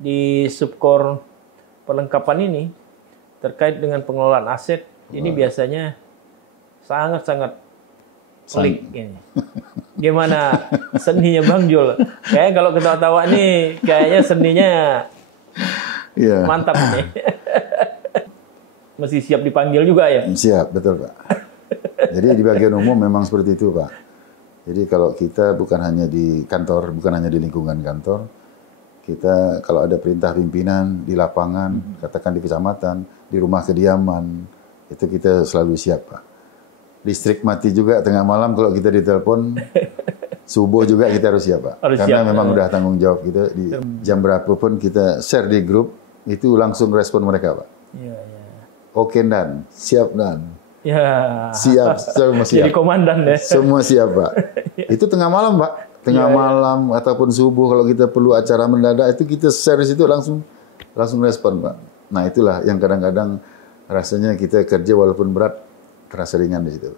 di subkor perlengkapan ini terkait dengan pengelolaan aset ini biasanya sangat-sangat pelik ini. Gimana seninya Bang Jul? Kayaknya kalau ketawa-tawa nih kayaknya seninya mantap nih. Masih siap dipanggil juga ya? Siap, betul Pak. Jadi di bagian umum memang seperti itu Pak. Jadi kalau kita bukan hanya di kantor, bukan hanya di lingkungan kantor, kita kalau ada perintah pimpinan di lapangan, katakan di kecamatan, di rumah kediaman, itu kita selalu siap Pak. Listrik mati juga tengah malam kalau kita ditelepon, subuh juga kita harus siap Pak. Karena memang udah tanggung jawab kita, di jam berapapun kita share di grup, itu langsung respon mereka Pak. Oke Dan, siap Dan. Siap, semua siap. Jadi komandan ya. Semua siap Pak. Itu tengah malam Pak. Tengah malam ataupun subuh kalau kita perlu acara mendadak itu kita share di situ langsung respon Pak. Nah itulah yang kadang-kadang rasanya kita kerja walaupun berat terasa ringan di situ.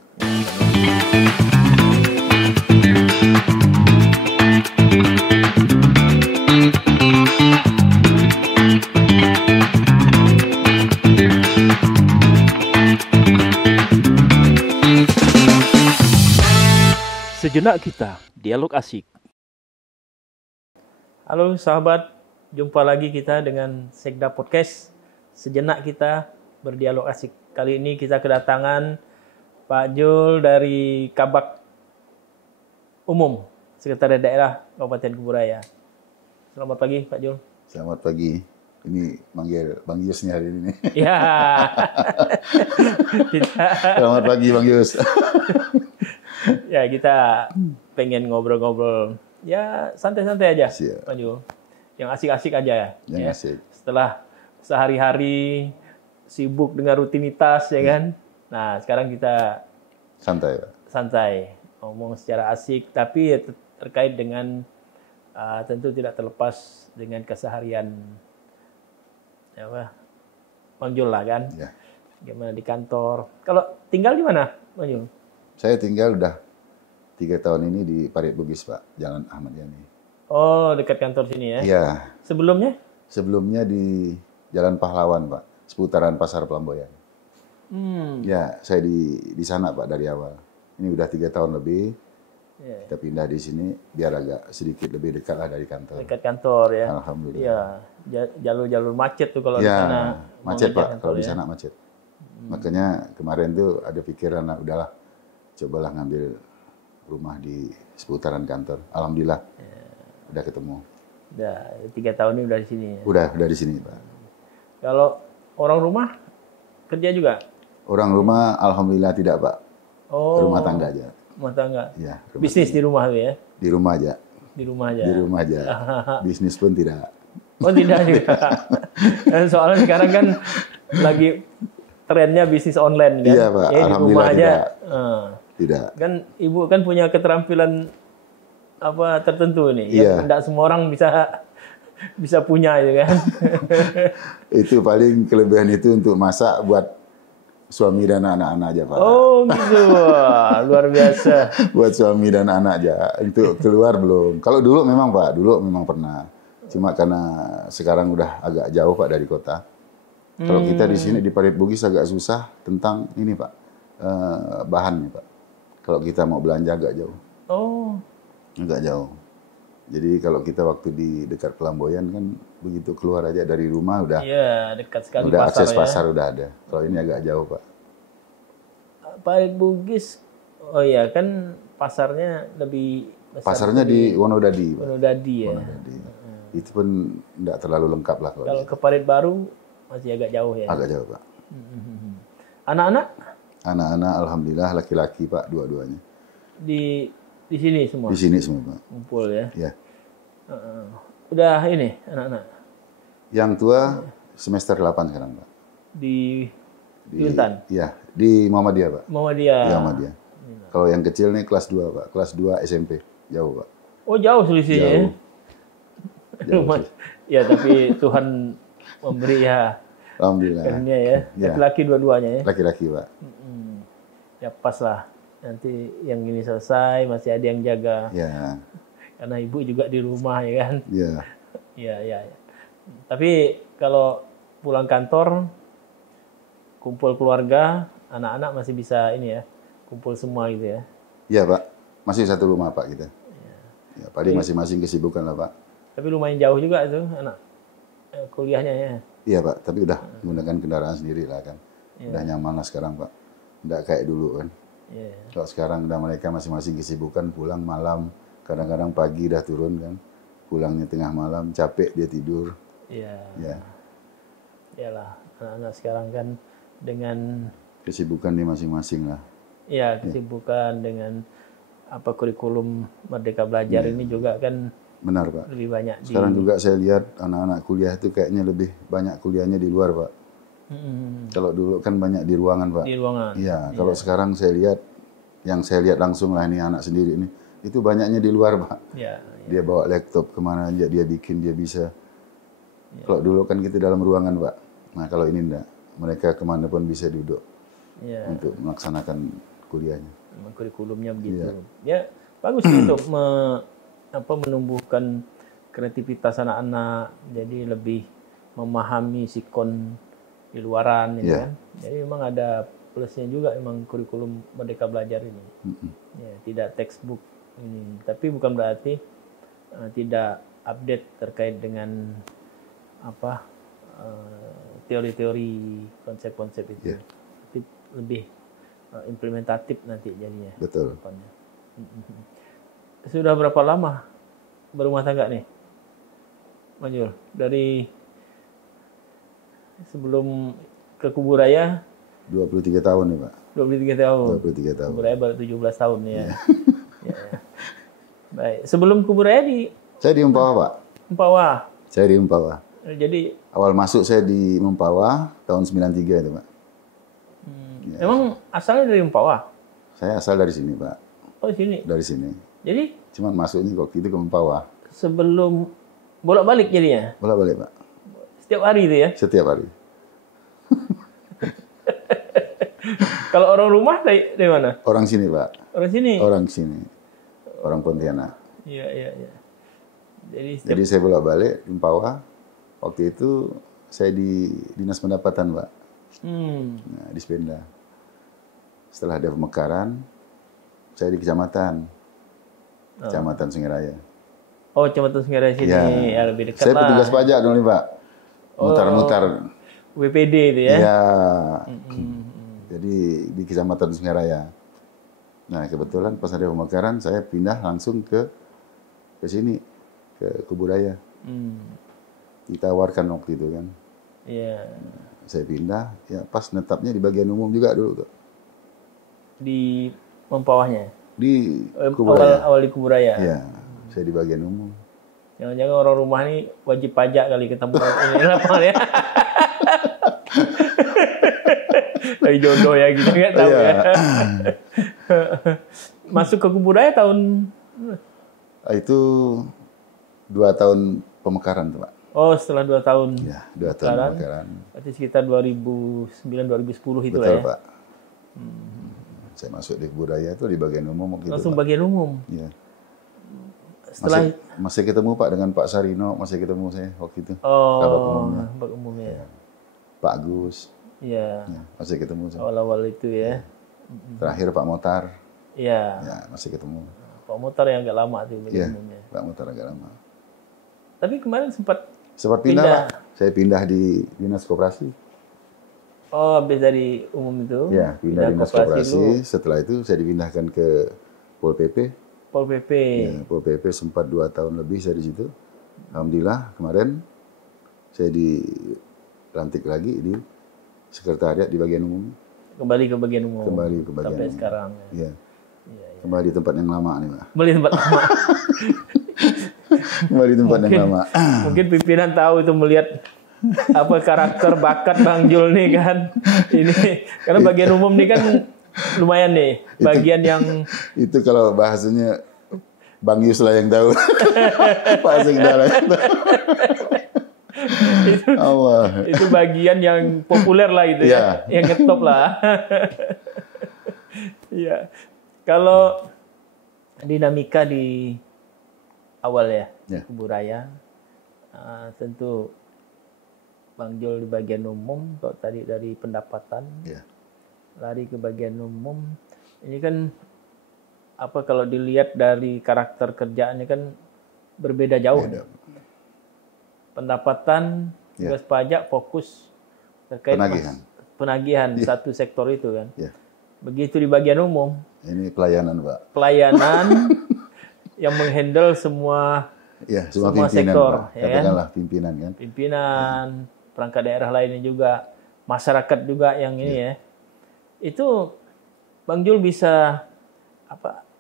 Sejenak kita, dialog asik. Halo sahabat, jumpa lagi kita dengan Sekda Podcast. Sejenak kita berdialog asik. Kali ini kita kedatangan Pak Jul dari Kabak Umum, Sekretariat Daerah Kabupaten Kuburaya. Selamat pagi Pak Jul. Selamat pagi. Ini manggil Bang Yus nih hari ini. Ya. Selamat pagi Bang Yus. Ya kita pengen ngobrol-ngobrol ya santai-santai aja Pak Jul. Yang asik-asik aja ya. Yang asik. Setelah sehari-hari sibuk dengan rutinitas ya kan. Nah sekarang kita santai Pak. Santai. Ngomong secara asik tapi terkait dengan tentu tidak terlepas dengan keseharian Bang Jul lah kan. Ya. Gimana di kantor. Kalau tinggal di mana Bang Jul? Saya tinggal udah 3 tahun ini di Parit Bugis Pak, Jalan Ahmad Yani. Oh, dekat kantor sini ya? Iya. Sebelumnya? Sebelumnya di Jalan Pahlawan Pak, seputaran Pasar Pelamboyan. Ya, saya di sana Pak dari awal. Ini udah 3 tahun lebih. Kita pindah di sini biar agak sedikit lebih dekat lah dari kantor. Dekat kantor ya? Alhamdulillah. Iya, jalur-jalur macet tuh kalau di sana. Macet Pak, kalau di sana macet. Makanya kemarin tuh ada pikiran, udahlah. Cobalah ngambil rumah di seputaran kantor. Alhamdulillah, udah ketemu. Udah 3 tahun ini udah di sini. Ya? Udah di sini Pak. Kalau orang rumah kerja juga? Orang rumah, alhamdulillah tidak Pak. Oh. Rumah tangga aja. Rumah tangga. Ya. Bisnis tangga. Di rumah tuh ya? Di rumah aja. Di rumah aja. Di rumah aja. Bisnis pun tidak. Oh tidak juga. Soalnya sekarang kan lagi trennya bisnis online kan? Iya Pak. Alhamdulillah di rumah aja. Tidak. Kan Ibu kan punya keterampilan tertentu nih. Iya. Tidak semua orang bisa punya itu kan. Itu paling kelebihan itu untuk masak buat suami dan anak-anak aja Pak. Oh gitu. Luar biasa. Buat suami dan anak aja. Untuk keluar belum. Kalau dulu memang Pak, dulu memang pernah. Cuma karena sekarang udah agak jauh Pak dari kota. Kalau kita di sini di Parit Bugis agak susah tentang ini Pak. Bahannya Pak. Kalau kita mau belanja agak jauh. Oh. Agak jauh. Jadi kalau kita waktu di dekat Pelamboyan kan begitu keluar aja dari rumah udah. Iya, dekat sekali udah pasar. Akses pasar udah ada. Kalau ini agak jauh Pak. Parit Bugis. Oh iya, kan pasarnya lebih besar. Pasarnya di Wonodadi Pak. Wonodadi ya. Wonodadi. Itu pun tidak terlalu lengkap lah kalau ke Parit Baru masih agak jauh ya. Agak jauh Pak. Anak-anak? Anak-anak alhamdulillah laki-laki Pak dua-duanya. Di sini semua. Di sini semua Pak. Kumpul ya. Ya. Udah ini anak-anak. Yang tua semester 8 sekarang Pak. Di Untan. Iya, di Muhammadiyah Pak. Muhammadiyah. Di Muhammadiyah. Kalau yang kecil nih kelas 2 Pak, kelas 2 SMP. Jauh Pak. Oh, jauh selisihnya ya. Jauh. Ya, tapi Tuhan memberi ya. Alhamdulillah. Karunia ya. Laki-laki dua-duanya ya. Laki-laki Pak. Ya pas lah. Nanti yang ini selesai masih ada yang jaga. Ya. Karena ibu juga di rumah ya kan. Iya. Iya. Tapi kalau pulang kantor, kumpul keluarga, anak-anak masih bisa ini ya, kumpul semua gitu ya. Iya Pak, masih satu rumah Pak kita. Ya, paling masing-masing kesibukan lah Pak. Tapi lumayan jauh juga itu anak kuliahnya ya. Iya Pak, tapi udah menggunakan kendaraan sendiri lah kan. Udah nyaman lah sekarang Pak. Nggak kayak dulu kan. Iya. Kalau sekarang udah mereka masing-masing kesibukan, pulang malam, kadang-kadang pagi udah turun kan. Pulangnya tengah malam, capek dia tidur. Iya. Ya, Iyalah, anak-anak sekarang kan dengan kesibukan di masing-masing lah. ya kesibukan dengan apa kurikulum Merdeka Belajar ini juga kan Benar Pak. lebih banyak Sekarang juga saya lihat anak-anak kuliah itu kayaknya lebih banyak kuliahnya di luar Pak. Kalau dulu kan banyak di ruangan Pak. di ruangan. Iya, kalau sekarang saya lihat, yang saya lihat langsung lah ini anak sendiri ini, itu banyaknya di luar Pak. Ya, Dia bawa laptop kemana aja dia bikin, dia bisa. Kalau dulu kan kita dalam ruangan Pak. Nah kalau ini enggak, mereka kemana pun bisa duduk ya. untuk melaksanakan kuliahnya. Memang kurikulumnya begitu. Ya, bagus untuk menumbuhkan kreativitas anak-anak, jadi lebih memahami sikon di luaran gitu kan. Jadi memang ada plusnya juga memang kurikulum Merdeka Belajar ini. Ya, tidak textbook ini, tapi bukan berarti tidak update terkait dengan apa teori-teori, konsep-konsep itu. Tapi lebih implementatif nanti jadinya. Betul. Depannya. Sudah berapa lama berumah tangga nih, Manjul? Dari sebelum ke Kuburaya 23 tahun nih Pak. 23 tahun. 23 tahun. Kuburaya baru 17 tahun ya. Ya, ya. Baik. Sebelum Kuburaya di Saya di Mempawah Pak. Mempawah. Saya di Mempawah. Jadi Awal masuk saya di Mempawah tahun 93 itu Pak. emang asalnya dari Mempawah? Saya asal dari sini Pak. Oh, sini. Dari sini. Jadi Cuman masuknya waktu itu ke Mempawah. sebelum bolak-balik jadinya? Bolak-balik Pak. Setiap hari itu ya? Setiap hari. Kalau orang rumah dari mana? Orang sini Pak. Orang sini? Orang sini. Orang Pontianak. Iya, iya, iya. Jadi setiap Jadi saya bolak-balik di Mempawah. Waktu itu saya di Dinas Pendapatan Pak. Nah, di Spenda. Setelah ada pemekaran, saya di kecamatan. Kecamatan Sungai Raya. Oh, Kecamatan Sungai Raya sini ya, lebih dekat Saya lah. petugas pajak dulu nih Pak. Mutar-mutar. WPD itu ya? Iya. Jadi di Kecamatan Sungai Raya. Nah, kebetulan pas ada pemekaran, saya pindah langsung ke sini, ke Kuburaya. Ditawarkan waktu itu kan. Iya. Saya pindah, ya pas netapnya di bagian umum juga dulu tuh. Di Mempawahnya? Di Kuburaya. Awal di Kuburaya? Iya, saya di bagian umum. Jangan-jangan orang rumah ini wajib pajak kali ketemu ini lapangan ya? Dari jodoh ya gitu, nggak tahu ya. Masuk ke Kuburaya tahun? Itu 2 tahun pemekaran tuh Pak. Oh, setelah 2 tahun. Ya, 2 tahun pemekaran. Berarti sekitar 2009-2010 itu Betul lah ya? Pak. Saya masuk di Kuburaya itu di bagian umum waktu Langsung itu Pak. bagian umum? Iya. Setelah Masih ketemu Pak dengan Pak Sarino, masih ketemu saya waktu itu. kabak umumnya. Pak Agus, Iya. ya, masih ketemu saya. Awal-awal itu ya. Terakhir Pak Motar, Iya. ya masih ketemu. Pak Motor yang agak lama tuh bagian Iya, umumnya. Pak Motar agak lama. Tapi kemarin sempat Sempat pindah Pak, saya pindah di Dinas Koperasi. habis dari umum itu. Ya, pindah Dinas dulu. Koperasi. Setelah itu saya dipindahkan ke Pol PP. Pol PP. Ya, Pol PP sempat 2 tahun lebih saya di situ. Alhamdulillah kemarin saya dilantik lagi di sekretariat di bagian umum. Kembali ke bagian umum. Kembali ke bagian sampai umum. sekarang. Iya. Kembali di tempat yang lama nih Pak. Beli tempat lama. Kembali di tempat yang lama. Mungkin pimpinan tahu itu melihat apa karakter bakat Bang Jul nih kan. Ini karena bagian umum nih kan lumayan nih. Bagian yang Itu kalau bahasanya Bang Yus lah yang tahu. Pak Sekda lah yang tahu. Allah. itu bagian yang populer lah itu ya. Yang ngetop lah. Iya. Kalau dinamika di awal ya, Ya. Kuburaya, tentu Bang Jul di bagian umum, kalau tadi dari pendapatan, Ya. lari ke bagian umum. Ini kan apa kalau dilihat dari karakter kerjaannya kan berbeda jauh. Beda. Pendapatan, tugas pajak fokus terkait penagihan satu sektor itu kan. Ya. Begitu di bagian umum, Ini pelayanan, Pak. pelayanan yang menghandle semua Semua pimpinan, sektor, Pak. ya kan? Katakanlah pimpinan kan. Pimpinan, perangkat daerah lainnya juga, masyarakat juga yang ini ya. Itu Bang Jul bisa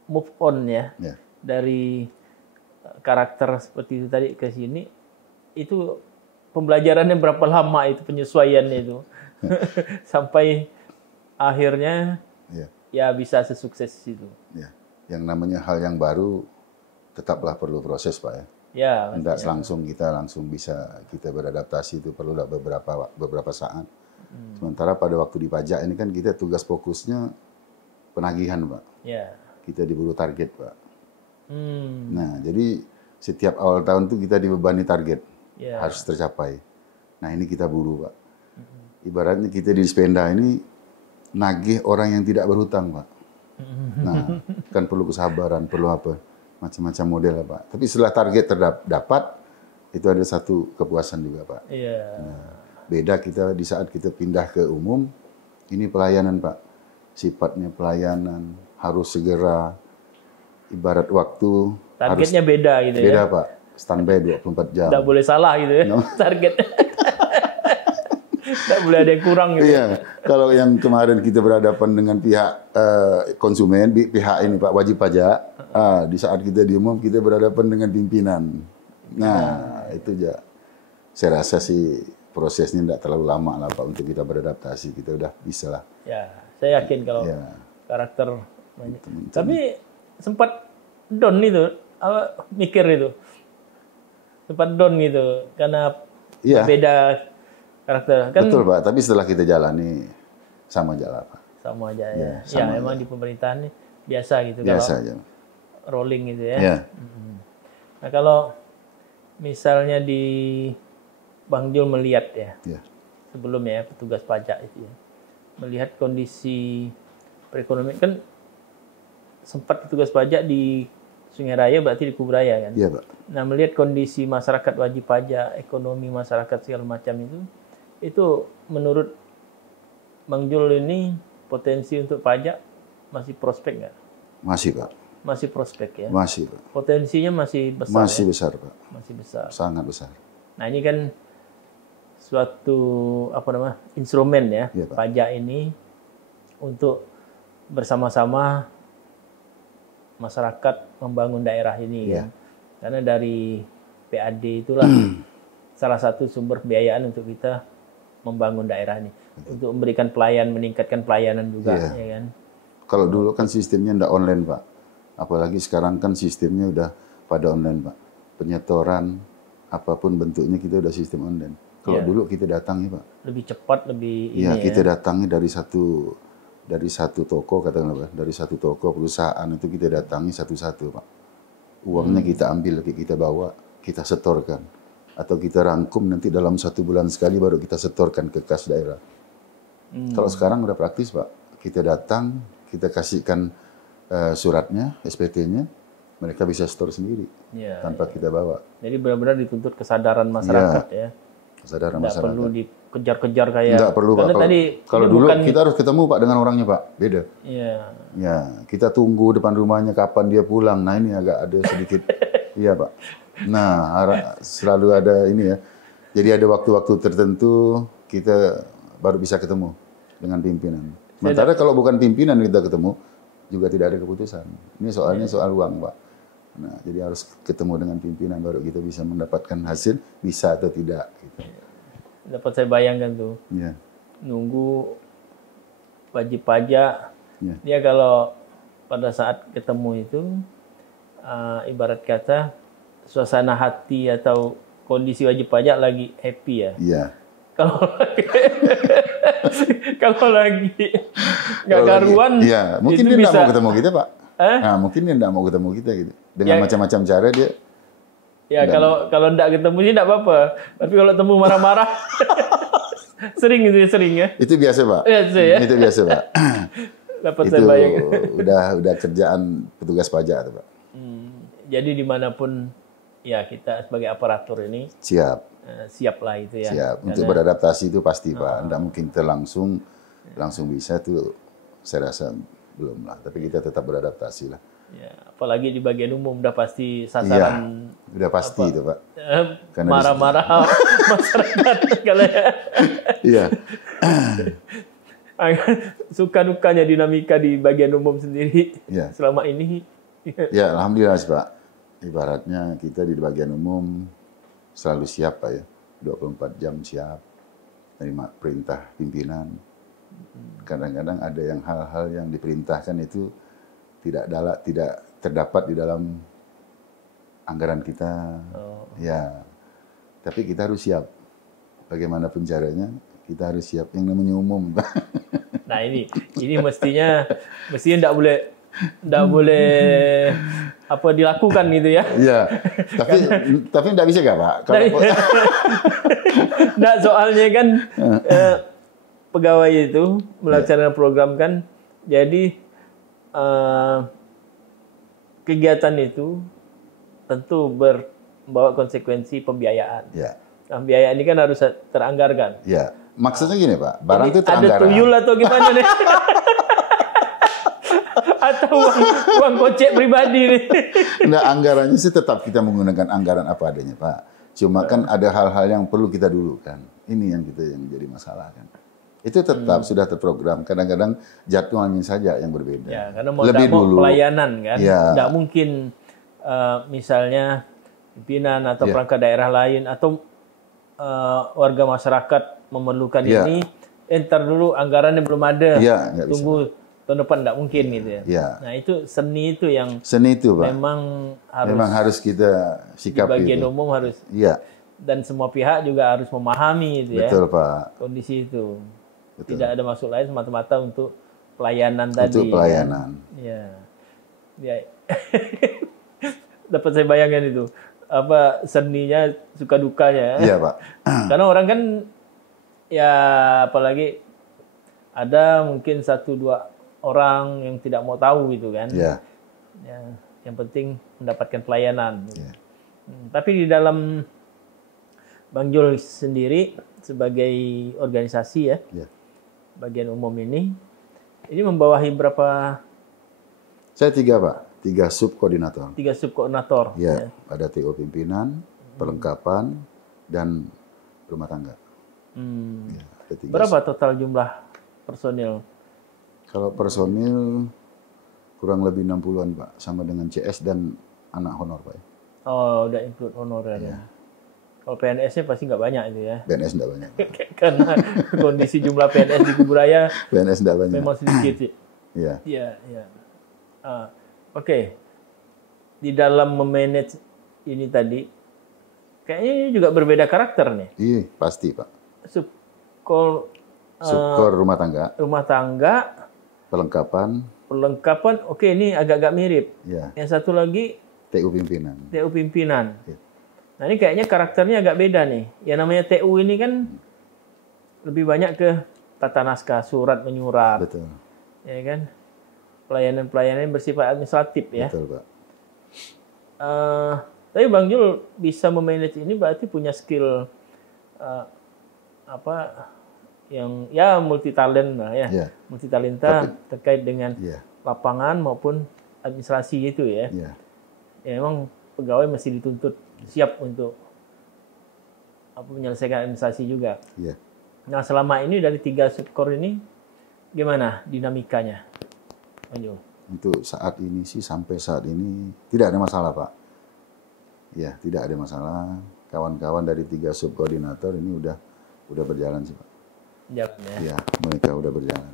move on ya dari karakter seperti itu tadi ke sini. Itu pembelajarannya berapa lama itu penyesuaiannya itu sampai akhirnya ya bisa sesukses itu. Ya. Yang namanya hal yang baru tetaplah perlu proses, Pak ya. Ya, tidak langsung bisa kita beradaptasi, itu perlu beberapa saat. Sementara pada waktu di pajak ini kan kita tugas fokusnya penagihan, Pak. Ya. Kita diburu target, Pak. Nah, jadi setiap awal tahun tuh kita dibebani target, harus tercapai. Nah, ini kita buru, Pak. Ibaratnya kita di Dispenda ini nagih orang yang tidak berhutang, Pak. Nah, kan perlu kesabaran, perlu apa? Macam-macam model, Pak. Tapi setelah target terdapat, itu ada satu kepuasan juga, Pak. Iya. Nah, beda kita di saat kita pindah ke umum, ini pelayanan, Pak. Sifatnya pelayanan, harus segera, ibarat waktu. Targetnya beda gitu ya. Beda, Pak. Standby 24 jam. Nggak boleh salah gitu ya, target. Nggak boleh ada yang kurang gitu. Iya, kalau yang kemarin kita berhadapan dengan pihak konsumen, pihak ini Pak wajib pajak, di saat kita diumum kita berhadapan dengan pimpinan. Nah, itu aja. Saya rasa sih prosesnya tidak terlalu lama lah Pak untuk kita beradaptasi. Kita udah bisa lah. Ya, saya yakin kalau karakter banyak. Tapi sempat down itu, mikir itu. Sempat down gitu, karena beda karakter. Kan, betul Pak, tapi setelah kita jalani sama aja lah Pak. Sama aja ya. Ya, emang di pemerintahan nih biasa gitu. Biasa kalau aja. Rolling gitu ya. Nah kalau misalnya di Bang Jul melihat ya, sebelumnya petugas pajak itu ya, melihat kondisi perekonomian kan sempat petugas pajak di Sungai Raya berarti di Kuburaya kan. Iya Pak. Nah melihat kondisi masyarakat wajib pajak, ekonomi masyarakat segala macam itu menurut Bang Jul ini potensi untuk pajak masih prospek nggak? Masih Pak. Masih prospek ya? Masih Pak. Potensinya masih besar. Masih besar Pak. Masih besar. Sangat besar. Nah ini kan suatu instrumen ya, pajak ini untuk bersama-sama masyarakat membangun daerah ini kan. Karena dari PAD itulah salah satu sumber pembiayaan untuk kita membangun daerah ini. Untuk memberikan meningkatkan pelayanan juga ya kan. Kalau dulu kan sistemnya tidak online Pak. Apalagi sekarang kan sistemnya udah pada online Pak. Penyetoran apapun bentuknya kita udah sistem online. Kalau dulu kita datangi Pak. Lebih cepat, lebih ini kita datangi dari satu toko katakanlah Pak. Dari satu toko perusahaan itu kita datangi satu-satu Pak. Uangnya kita ambil, kita bawa, kita setorkan. Atau kita rangkum nanti dalam 1 bulan sekali baru kita setorkan ke kas daerah. Kalau sekarang udah praktis Pak. Kita datang, kita kasihkan suratnya, SPT-nya, mereka bisa store sendiri tanpa kita bawa. Jadi benar-benar dituntut kesadaran masyarakat ya. Kesadaran nggak masyarakat. perlu dikejar-kejar kayak. Nggak perlu Pak. Kalau dulu kita harus ketemu Pak dengan orangnya Pak, beda. Iya. Ya, kita tunggu depan rumahnya kapan dia pulang. Nah ini agak ada sedikit, iya Pak. Nah selalu ada ini ya. Jadi ada waktu-waktu tertentu kita baru bisa ketemu dengan pimpinan. Sementara kalau bukan pimpinan kita ketemu, juga tidak ada keputusan. Ini soalnya soal uang, Pak. Nah, jadi harus ketemu dengan pimpinan baru kita bisa mendapatkan hasil, bisa atau tidak. Gitu. Dapat saya bayangkan tuh. Nunggu wajib pajak. Dia kalau pada saat ketemu itu, ibarat kata, suasana hati atau kondisi wajib pajak lagi happy ya. Iya. Kalau lagi nggak karuan, mungkin dia nggak mau ketemu kita Pak. Nah, mungkin dia nggak mau ketemu kita gitu. Dengan macam-macam cara dia Ya kalau enggak ketemu sih enggak apa-apa. Tapi kalau ketemu marah-marah sering ya. Itu biasa, Pak. Ya. Itu biasa, Pak. Dapat Itu saya bayangkan. udah kerjaan petugas pajak tuh, Pak. Jadi dimanapun ya kita sebagai aparatur ini Siap. siaplah itu ya. Siap. Untuk beradaptasi itu pasti, Pak. Enggak mungkin kita langsung bisa tuh, saya rasa belum lah. Tapi kita tetap beradaptasi lah. Ya, apalagi di bagian umum udah pasti sasaran. Iya, udah pasti itu, Pak. Karena Marah-marah masyarakat kalau ya. Iya. Suka dukanya dinamika di bagian umum sendiri Iya. selama ini. Ya, alhamdulillah sih, Pak. Ibaratnya kita di bagian umum selalu siap, Pak ya. 24 jam siap. Terima perintah pimpinan. Kadang-kadang ada yang hal-hal yang diperintahkan itu tidak terdapat di dalam anggaran kita. Ya. Tapi kita harus siap. Bagaimanapun caranya, kita harus siap. Yang namanya umum. Nah, ini mestinya enggak boleh apa dilakukan gitu ya. Iya. Tapi enggak bisa enggak, Pak? Nah, soalnya kan pegawai itu melaksanakan program kan, jadi kegiatan itu tentu membawa konsekuensi pembiayaan. Ya. Nah, biaya ini kan harus teranggarkan. Ya. Maksudnya gini, Pak. Barang Ini itu teranggaran. ada tuyul atau gimana nih? Atau uang kocek pribadi nih? Nah, anggarannya sih tetap kita menggunakan anggaran apa adanya, Pak. Cuma kan ada hal-hal yang perlu kita dulukan. Ini yang jadi masalah kan. Itu tetap sudah terprogram. Kadang-kadang jadwalnya saja yang berbeda. Ya, karena mau Lebih dulu pelayanan kan. Ya. Nggak mungkin misalnya pimpinan atau perangkat daerah lain atau warga masyarakat memerlukan ini. Entar dulu anggarannya belum ada. Ya, nggak bisa. Tunggu tahun depan nggak mungkin gitu ya. Ya. Nah itu seni itu yang Pak. memang harus kita sikapi. Di bagian umum harus. Iya. Dan semua pihak juga harus memahami itu ya. Betul, Pak. Kondisi itu. Betul. Tidak ada maksud lain semata-mata untuk pelayanan tadi. Untuk pelayanan. Ya. Dapat saya bayangkan itu. Apa seninya, suka dukanya. Iya, Pak. Karena orang kan ya apalagi ada mungkin 1-2 orang yang tidak mau tahu gitu kan. Iya. Ya, yang penting mendapatkan pelayanan. Iya. Tapi di dalam Bang Jul sendiri sebagai organisasi ya, bagian umum ini membawahi berapa? Saya 3, Pak. 3 subkoordinator. 3 subkoordinator. Ya, ada TO pimpinan, perlengkapan, dan rumah tangga. Ya, ada 3. Berapa total jumlah personil? Kalau personil kurang lebih 60-an, Pak. Sama dengan CS dan anak honor, Pak. Oh, udah include honorer ya. Kalau PNS-nya pasti nggak banyak itu ya. PNS enggak banyak. Karena kondisi jumlah PNS di Kuburaya PNS enggak banyak. memang sedikit sih. Iya. Iya. Oke. Di dalam memanage ini tadi, kayaknya ini juga berbeda karakter nih. Iya, pasti, Pak. Subkor rumah tangga. Rumah tangga. Perlengkapan, oke ini agak-agak mirip. Iya. Yang satu lagi TU pimpinan. TU pimpinan. Iya. Nah ini kayaknya karakternya agak beda nih. Yang namanya TU ini kan lebih banyak ke tata naskah, surat menyurat. Betul. Ya kan? Pelayanan-pelayanan yang bersifat administratif ya. Betul, Pak. Tapi Bang Jul bisa memanage ini berarti punya skill yang ya multi talent lah ya. Yeah. Multi talenta terkait dengan lapangan maupun administrasi itu ya. Yeah. Ya memang pegawai mesti dituntut siap untuk menyelesaikan administrasi juga. Yeah. Nah, selama ini dari 3 subkor ini gimana dinamikanya? Untuk saat ini sih sampai saat ini tidak ada masalah, Pak. Ya, tidak ada masalah. Kawan-kawan dari 3 subkoordinator ini udah berjalan sih, Pak. Ya, mereka udah berjalan.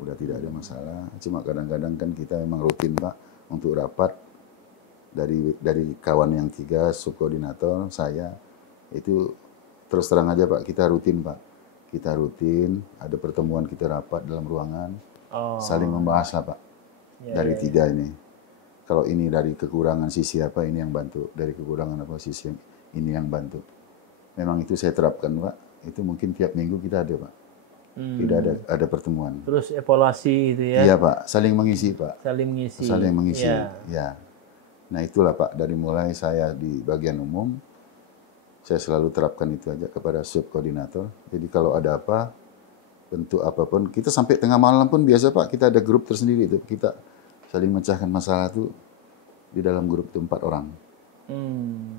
Udah tidak ada masalah. Cuma kadang-kadang kan kita memang rutin, Pak, untuk rapat dari kawan yang 3 subkoordinator, saya itu terus terang aja, Pak, kita rutin, Pak. Kita rutin, ada pertemuan, kita rapat dalam ruangan, saling membahas lah, Pak, dari 3 ini. Kalau ini dari kekurangan sisi apa, ini yang bantu. Dari kekurangan apa, sisi ini yang bantu. Memang itu saya terapkan, Pak. Itu mungkin tiap minggu kita ada, Pak. Tidak ada pertemuan. Terus evaluasi itu ya? Iya, Pak. Saling mengisi, Pak. Saling mengisi. Saling mengisi, Ya. ya. Nah, itulah, Pak. Dari mulai saya di bagian umum, saya selalu terapkan itu aja kepada subkoordinator. Jadi kalau ada apa, bentuk apapun, kita sampai tengah malam pun biasa, Pak. Kita ada grup tersendiri itu. Kita saling mecahkan masalah itu di dalam grup itu 4 orang.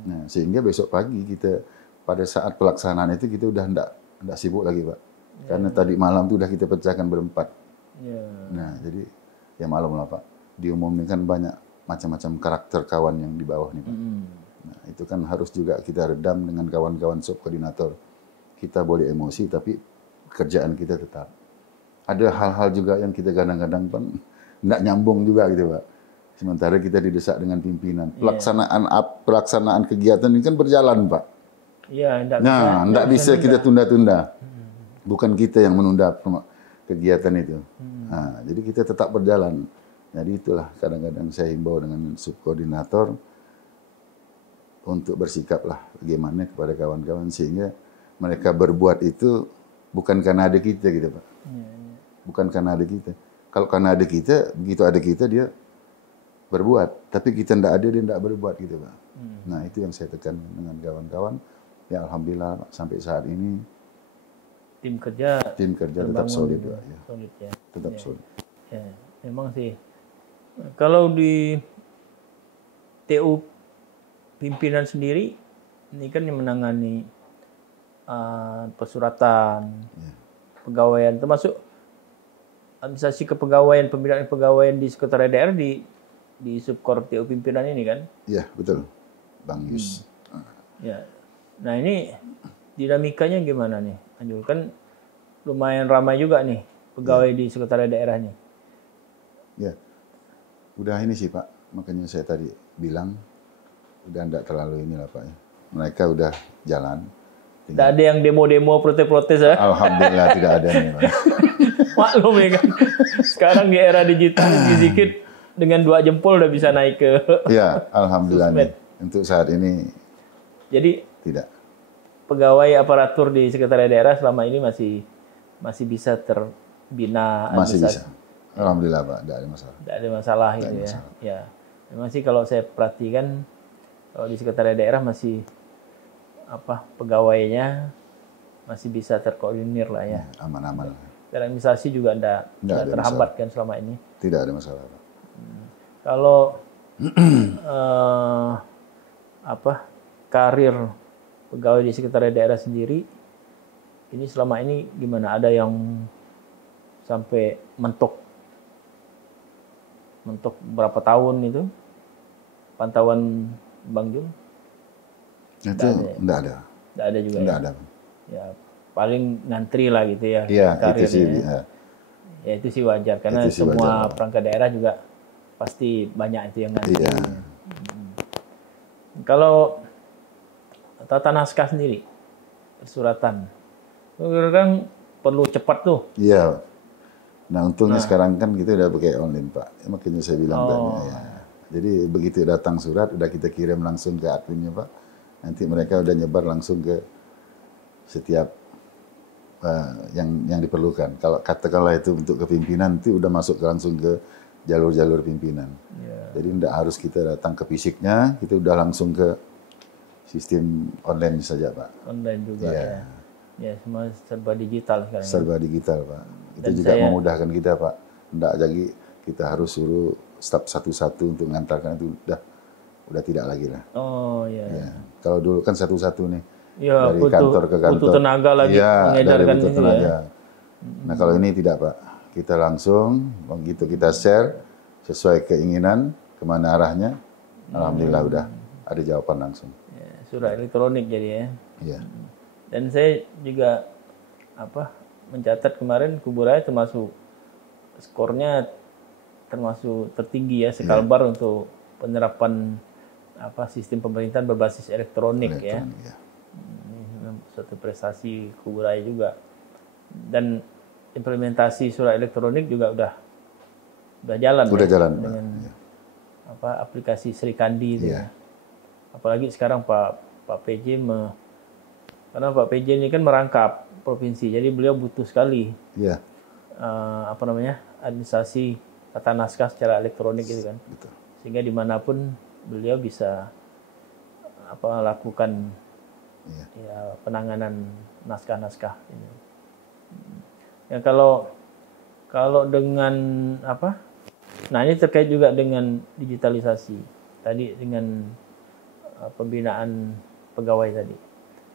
Nah, sehingga besok pagi kita pada saat pelaksanaan itu kita udah enggak sibuk lagi, Pak. Karena tadi malam itu udah kita pecahkan berempat. Nah, jadi ya malam lah, Pak. Diumumkan banyak macam-macam karakter kawan yang di bawah nih, Pak. Nah, itu kan harus juga kita redam dengan kawan-kawan subkoordinator. Kita boleh emosi, tapi kerjaan kita tetap. Ada hal-hal juga yang kita kadang-kadang pun nggak nyambung juga gitu, Pak. Sementara kita didesak dengan pimpinan. Pelaksanaan kegiatan ini kan berjalan, Pak. Iya, nggak bisa kita tunda-tunda. Bukan kita yang menunda kegiatan itu. Nah, jadi kita tetap berjalan. Jadi itulah kadang-kadang saya himbau dengan subkoordinator untuk bersikaplah bagaimana kepada kawan-kawan sehingga mereka berbuat itu bukan karena ada kita gitu, Pak. Bukan karena ada kita. Kalau karena ada kita, begitu ada kita dia berbuat. Tapi kita tidak ada, dia tidak berbuat gitu, Pak. Nah, itu yang saya tekan dengan kawan-kawan. Ya Alhamdulillah, Pak, sampai saat ini tim kerja tetap solid, Pak. Ya. Solid ya. Tetap solid. Ya, memang sih. Kalau di TU pimpinan sendiri, ini kan yang menangani persuratan, pegawaian, termasuk administrasi kepegawaian, pembinaan kepegawaian di sekretariat daerah di subkor TU pimpinan ini kan? Iya, betul. Bang Yus. Ya. Nah, ini dinamikanya gimana nih? Anjul, kan lumayan ramai juga nih pegawai di sekretariat daerah nih. Ya. Udah ini sih, Pak. Makanya saya tadi bilang udah enggak terlalu inilah, Pak ya. Mereka udah jalan. Tidak ada yang demo-demo protes-protes ya? Alhamdulillah tidak ada nih, Pak. Maklum ya kan. Sekarang di era digital sedikit dengan 2 jempol udah bisa naik ke. Ya, alhamdulillah nih. Untuk saat ini. Jadi tidak. Pegawai aparatur di sekretariat daerah selama ini masih bisa terbina. Masih bisa. Alhamdulillah, Pak, tidak ada masalah. Tidak ada masalah gitu ya. Ya. Memang sih kalau saya perhatikan kalau di sekretariat daerah masih pegawainya masih bisa terkoordinir lah ya. Aman-aman. Dan administrasi juga tidak terhambat kan selama ini. Tidak ada masalah, Pak. Kalau karir pegawai di sekretariat daerah sendiri ini selama ini gimana? Ada yang sampai mentok berapa tahun itu? Pantauan Bang Jul? Itu enggak ada. Enggak ada juga. Enggak ada. Ya, paling ngantri lah gitu ya. Iya, itu sih. Ya itu sih wajar karena semua perangkat daerah juga pasti banyak itu yang ngantri. Iya. Kalau tata naskah sendiri, persuratan, kan perlu cepat tuh. Iya. Nah untungnya sekarang kan kita udah pakai online, Pak. Makanya saya bilang tadi. Ya. Jadi begitu datang surat, udah kita kirim langsung ke adminnya, Pak. Nanti mereka udah nyebar langsung ke setiap yang diperlukan. Kalau katakanlah itu untuk kepimpinan, itu udah masuk langsung ke jalur-jalur pimpinan. Yeah. Jadi tidak harus kita datang ke fisiknya, kita udah langsung ke sistem online saja, Pak. Online juga ya. Ya, semua serba digital sekarang. Serba digital, Pak. Itu juga memudahkan kita, Pak. Tidak lagi kita harus suruh staf satu-satu untuk mengantarkan itu udah tidak lagi lah. Oh iya. Ya. Kalau dulu kan satu-satu nih. Ya, dari kantor ke kantor. Butuh tenaga lagi mengedarkan itu tenaga. Ya. Nah, kalau ini tidak, Pak. Kita langsung begitu kita share sesuai keinginan kemana arahnya. Alhamdulillah udah ada jawaban langsung. Ya, surat elektronik jadi ya. Iya. Dan saya juga mencatat kemarin Kuburaya termasuk skornya termasuk tertinggi ya sekalbar untuk penerapan sistem pemerintahan berbasis elektronik ya. Ini suatu prestasi Kuburaya juga. Dan implementasi surat elektronik juga udah jalan. Udah jalan. Dengan aplikasi Sri Kandi itu. Iya. Apalagi sekarang Pak PJ karena Pak PJ ini kan merangkap provinsi, jadi beliau butuh sekali Iya. Administrasi tata naskah secara elektronik gitu kan. Betul. Sehingga dimanapun beliau bisa lakukan Iya. ya, penanganan naskah-naskah ini. Ya kalau dengan nah ini terkait juga dengan digitalisasi tadi, dengan pembinaan pegawai tadi,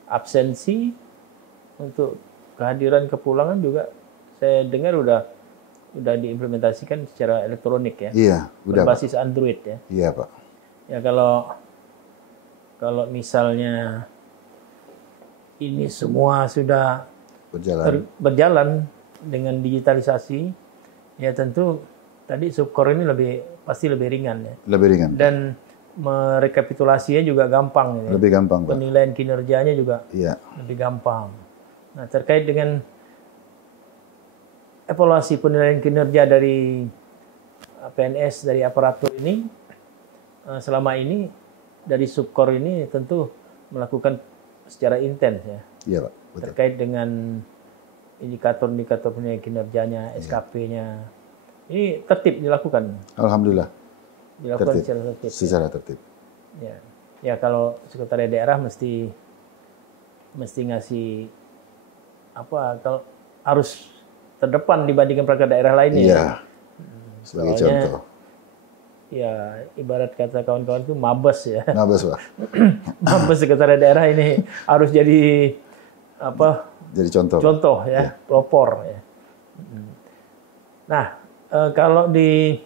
absensi untuk kehadiran kepulangan juga saya dengar udah diimplementasikan secara elektronik ya. Iya, udah. Berbasis Android ya. Iya, Pak. Ya kalau misalnya ini semua sudah berjalan dengan digitalisasi, ya tentu tadi Subkor ini pasti lebih ringan ya. Lebih ringan. Dan merekapitulasinya juga gampang ya. Lebih gampang, Pak. Penilaian kinerjanya juga Iya. lebih gampang. Nah, terkait dengan evaluasi penilaian kinerja dari PNS dari aparatur ini, selama ini dari Subkor ini tentu melakukan secara intens ya. Iya, Pak. Betul. Terkait dengan indikator-indikator penilaian kinerjanya, SKP-nya. Ini tertib dilakukan. Alhamdulillah. Dilakukan tertib. secara tertib. Secara tertib. Ya. Ya kalau sekretariat daerah mesti ngasih kalau harus terdepan dibandingkan perangkat daerah lainnya. Iya. Sebagai Soalnya, contoh. Ya, ibarat kata kawan-kawan itu mabes ya. Mabes, Pak. Mabes sekretariat daerah ini harus jadi Jadi contoh. Contoh ya, pelopor ya. Nah, kalau di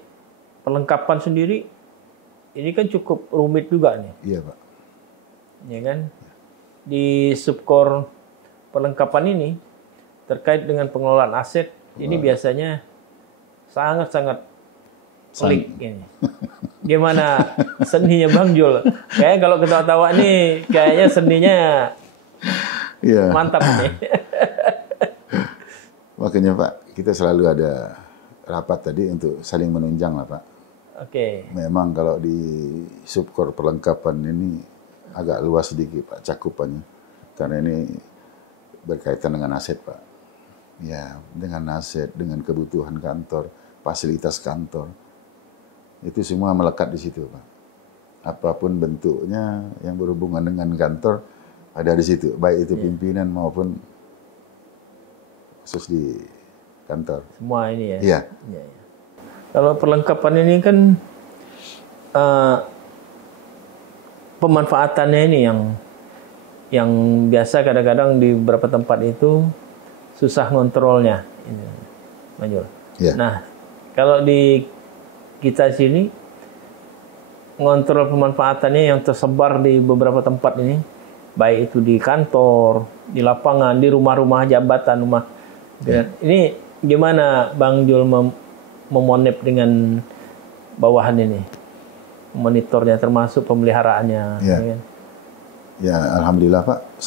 perlengkapan sendiri ini kan cukup rumit juga nih. Iya, Pak. Ya kan? Di Subkor perlengkapan ini terkait dengan pengelolaan aset ini biasanya sangat-sangat pelik ini. Gimana seninya Bang Jul? Kayaknya kalau ketawa-tawa nih kayaknya seninya Iya. mantap nih. Makanya Pak, kita selalu ada rapat tadi untuk saling menunjang lah Pak. Oke. Memang kalau di Subkor perlengkapan ini agak luas sedikit Pak cakupannya. Karena ini berkaitan dengan aset Pak. Ya, dengan aset, dengan kebutuhan kantor, fasilitas kantor. Itu semua melekat di situ Pak. Apapun bentuknya yang berhubungan dengan kantor ada di situ. Baik itu pimpinan maupun khusus di kantor. Semua ini ya. Iya. Ya, ya. Kalau perlengkapan ini kan pemanfaatannya ini yang biasa kadang-kadang di beberapa tempat itu susah ngontrolnya, Manjul. Ya. Nah, kalau di kita sini ngontrol pemanfaatannya yang tersebar di beberapa tempat ini, baik itu di kantor, di lapangan, di rumah-rumah jabatan, rumah. Ya. Ini gimana Bang Jul memonep dengan bawahan ini, monitornya termasuk pemeliharaannya? Ya. Ya. Ya, alhamdulillah Pak,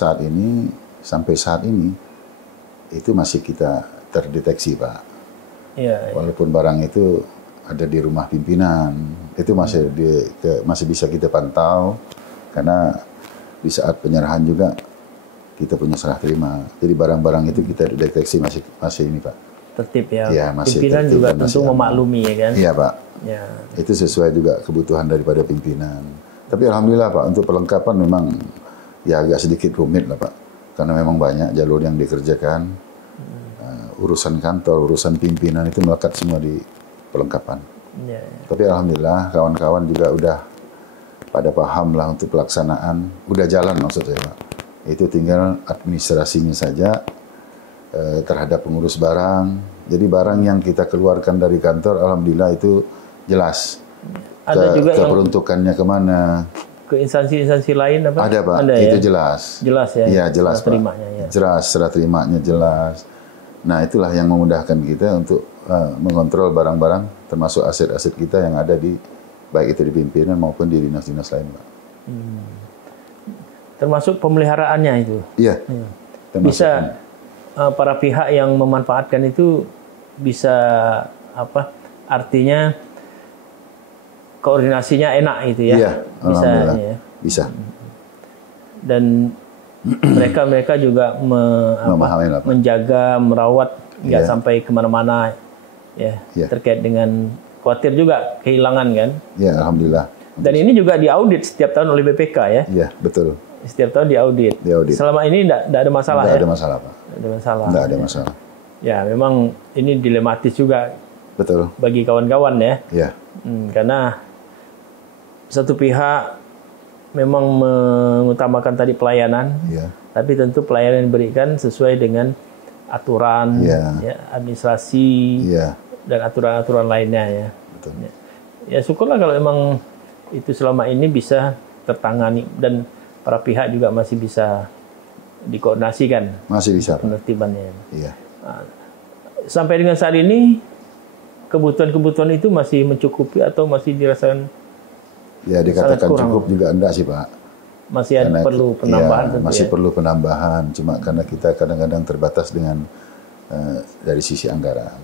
sampai saat ini itu masih kita terdeteksi Pak. Ya, ya. Walaupun barang itu ada di rumah pimpinan, itu masih bisa kita pantau karena di saat penyerahan juga kita punya serah terima. Jadi barang-barang itu kita deteksi masih ini Pak. Tertib ya. Ya, masih pimpinan tertib juga dan tentu masih memaklumi ya kan. Iya Pak. Ya. Itu sesuai juga kebutuhan daripada pimpinan. Tapi alhamdulillah Pak, untuk perlengkapan memang ya agak sedikit rumit lah Pak. Karena memang banyak jalur yang dikerjakan. Urusan kantor, urusan pimpinan itu melekat semua di perlengkapan. Ya, ya. Tapi alhamdulillah kawan-kawan juga udah pada paham lah untuk pelaksanaan. Udah jalan maksud saya Pak. Itu tinggal administrasinya saja terhadap pengurus barang. Jadi barang yang kita keluarkan dari kantor alhamdulillah itu jelas. Ada juga yang peruntukannya kemana. ke instansi-instansi lain apa? Ada Pak, ada, itu ya? jelas. Jelas ya. Iya jelas Pak. Terimanya, ya. Jelas, serah terimanya jelas. Nah itulah yang memudahkan kita untuk mengontrol barang-barang termasuk aset-aset kita yang ada di baik itu di pimpinan maupun di dinas-dinas lain Pak. Termasuk pemeliharaannya itu. Iya. Bisa para pihak yang memanfaatkan itu bisa artinya koordinasinya enak gitu ya. Iya, Bisa alhamdulillah. ya. Bisa. Dan mereka juga Memahami lah, Pak. menjaga, merawat nggak Iya. sampai kemana-mana ya. Iya. Terkait dengan khawatir juga kehilangan kan. Ya, alhamdulillah. Dan ini juga diaudit setiap tahun oleh BPK ya. Iya, betul. Setiap tahun diaudit. Diaudit. Selama ini tidak ada masalah Nggak ya. ada masalah, Pak. Nggak ada masalah. Nggak ada masalah. Ya memang ini dilematis juga Betul. bagi kawan-kawan ya. Ya, Karena satu pihak memang mengutamakan tadi pelayanan, ya, tapi tentu pelayanan yang diberikan sesuai dengan aturan, Iya. ya, administrasi, ya, dan aturan-aturan lainnya ya. betul. Ya syukurlah kalau memang itu selama ini bisa tertangani dan para pihak juga masih bisa dikoordinasikan Masih bisa, Pak. penertibannya. Iya. Sampai dengan saat ini kebutuhan-kebutuhan itu masih mencukupi atau masih dirasakan Ya, dikatakan kurang. cukup juga enggak sih, Pak. masih ada Karena perlu penambahan ya, tentu masih ya. perlu penambahan. Cuma karena kita kadang-kadang terbatas dengan dari sisi anggaran.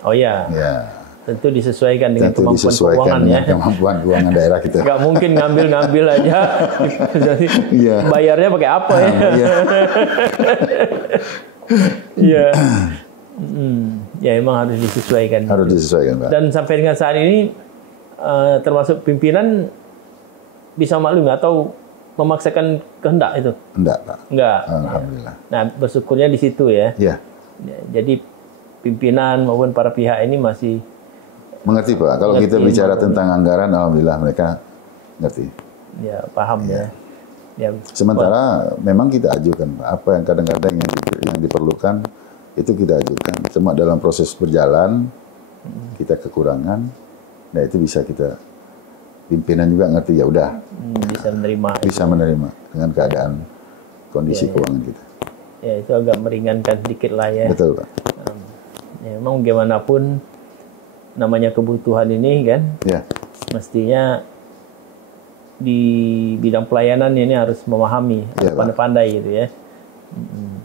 Oh ya, Ya, tentu disesuaikan dengan tentu kemampuan disesuaikan keuangan dengan ya. kemampuan keuangan daerah kita. Nggak mungkin ngambil-ngambil aja. Jadi Iya. bayarnya pakai apa ya? Iya. Iya. Ya emang harus disesuaikan. Harus disesuaikan, Pak. Dan sampai dengan saat ini termasuk pimpinan bisa maklum atau memaksakan kehendak itu? Enggak, Pak. Enggak. Alhamdulillah. Nah, bersyukurnya di situ ya. Ya, Jadi pimpinan maupun para pihak ini masih mengerti, Pak. Kalau Mengerti, kita bicara maklum. tentang anggaran, alhamdulillah mereka ngerti. ya paham ya. Ya, Sementara memang kita ajukan, Pak. Apa yang kadang-kadang yang diperlukan itu kita ajukan. Cuma dalam proses berjalan kita kekurangan, nah itu bisa kita pimpinan juga ngerti, ya udah bisa menerima. bisa menerima dengan keadaan kondisi keuangan kita. Ya itu agak meringankan sedikit lah ya. Betul, Pak. Ya, memang gimana pun namanya kebutuhan ini kan Ya, mestinya di bidang pelayanan ini harus memahami, Iya, Pak. pandai-pandai gitu ya.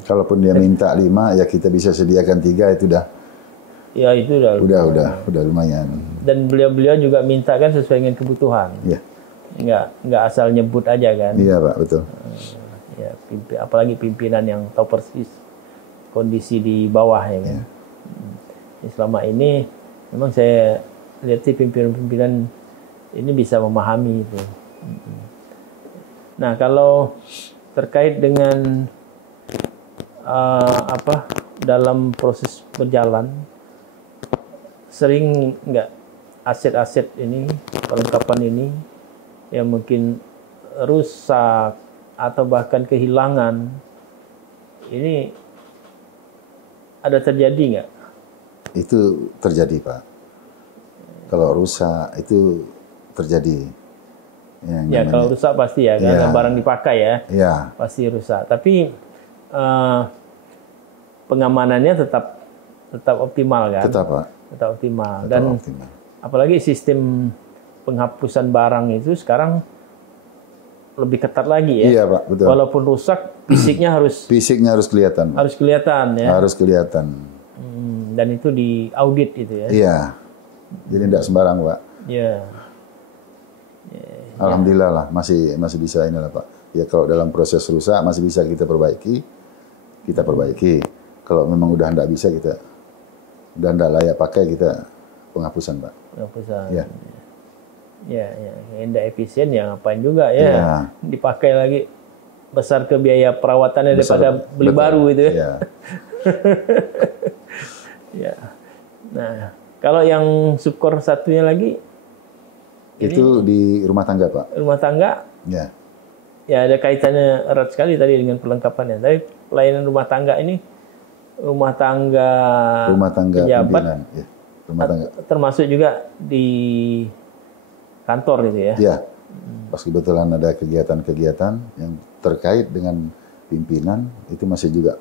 kalaupun dia minta 5, ya kita bisa sediakan 3, itu Ya itu udah. udah lumayan. Dan beliau-beliau juga minta kan sesuai dengan kebutuhan. Ya, Nggak asal nyebut aja kan. iya, Pak, betul. Ya, apalagi pimpinan yang tahu persis kondisi di bawah ya kan. Ya, selama ini memang saya lihat sih pimpinan-pimpinan ini bisa memahami itu. Nah, kalau terkait dengan dalam proses berjalan sering nggak aset-aset ini, perlengkapan ini yang mungkin rusak atau bahkan kehilangan, ini ada terjadi nggak? Itu terjadi, Pak. Kalau rusak itu terjadi. Ya kalau rusak pasti ya, karena Ya. barang dipakai ya, Ya, pasti rusak. Tapi pengamanannya tetap optimal kan? tetap, Pak. Tetap optimal. Tetap Dan optimal. apalagi sistem penghapusan barang itu sekarang lebih ketat lagi ya. Iya, Pak, betul. Walaupun rusak, fisiknya Fisiknya harus kelihatan, Pak. harus kelihatan ya. Harus kelihatan. Dan itu diaudit itu ya. Iya. Jadi tidak sembarang, Pak. Ya. Alhamdulillah lah, masih bisa inilah, Pak. Ya kalau dalam proses rusak masih bisa kita perbaiki. Kalau memang udah tidak bisa, kita udah tidak layak pakai, kita penghapusan, Pak. Penghapusan. Ya. Ya. Tidak efisien ya ngapain juga ya. Ya. Dipakai lagi besar ke biaya perawatannya Besar, daripada beli betul. baru itu ya. Ya. Ya. Nah, kalau yang subkor satunya lagi Itu di rumah tangga, Pak. rumah tangga, Ya. ya ada kaitannya erat sekali tadi dengan perlengkapannya. Tapi pelayanan rumah tangga ini rumah tangga pejabat pimpinan. Ya. Rumah tangga. termasuk juga di kantor gitu ya. Ya. Pas kebetulan ada kegiatan-kegiatan yang terkait dengan pimpinan, itu masih juga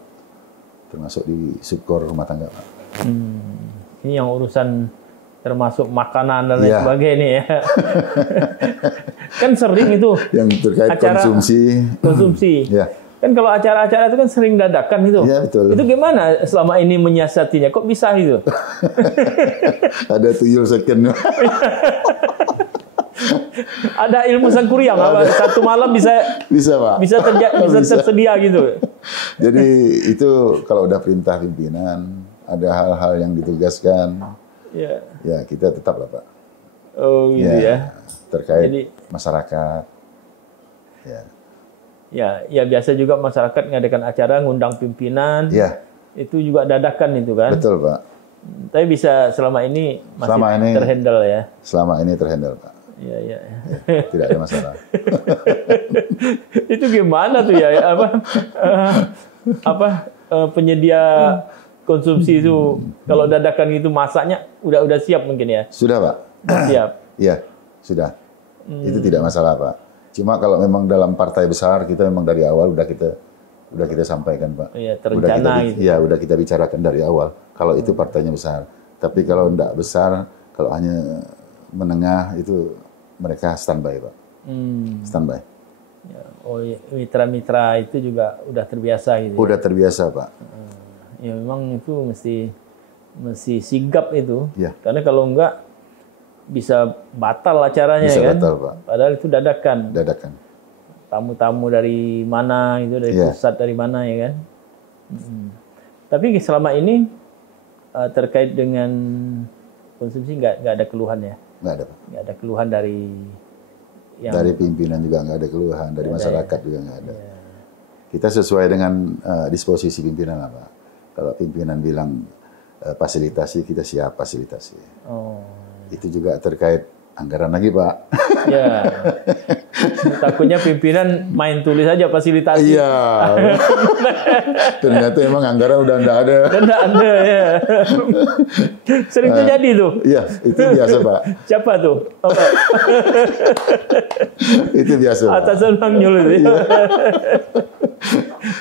termasuk di subkor rumah tangga, Pak. Ini yang urusan termasuk makanan dan lain Iya. sebagainya ya. Kan sering itu Yang terkait Acara- konsumsi. Ya. Kan kalau acara-acara itu kan sering dadakan itu. Iya, betul. Itu gimana selama ini menyiasatinya? Kok bisa itu? Ada tuyul second. Ada ilmu sangkuriang apa? Satu malam bisa Pak. bisa tersedia gitu. Jadi itu kalau udah perintah pimpinan, ada hal-hal yang ditugaskan, ya kita tetap lah Pak. Oh gitu ya. Terkait Jadi, masyarakat. Ya biasa juga masyarakat ngadakan acara, ngundang pimpinan. Ya. Itu juga dadakan itu kan. Betul Pak. Tapi bisa selama ini masih terhandle ya. Selama ini terhandle Pak. Iya. Tidak ada masalah. Itu gimana tuh ya? Penyedia konsumsi itu kalau dadakan itu masaknya udah siap mungkin ya? Sudah Pak. Siap. Iya, sudah. Itu tidak masalah Pak. Cuma kalau memang dalam partai besar kita memang dari awal udah kita sampaikan Pak. Iya, terencana gitu. Iya, udah kita bicarakan dari awal. Kalau itu partainya besar. Tapi kalau enggak besar, kalau hanya menengah itu mereka standby Pak. Standby. Ya, mitra-mitra itu juga udah terbiasa gitu. Udah terbiasa Pak. Ya memang itu mesti sigap itu. Ya. Karena kalau enggak bisa batal acaranya Bisa kan. batal Pak. Padahal itu dadakan. Tamu-tamu dari mana itu, dari pusat dari mana ya kan. Tapi selama ini terkait dengan konsumsi nggak ada keluhan ya? Nggak ada Pak. Nggak ada keluhan dari dari pimpinan juga nggak ada keluhan, dari masyarakat juga nggak ada. Kita sesuai dengan disposisi pimpinan lah Pak. Kalau pimpinan bilang fasilitasi, kita siap fasilitasi. Itu juga terkait anggaran lagi Pak. Ya. Takutnya pimpinan main tulis aja fasilitasi. Iya. Ternyata emang anggaran udah enggak ada. Enggak ada ya. Sering terjadi tuh. Iya, itu biasa Pak. Siapa tuh? Itu biasa Pak. Atasan Bang Jul itu.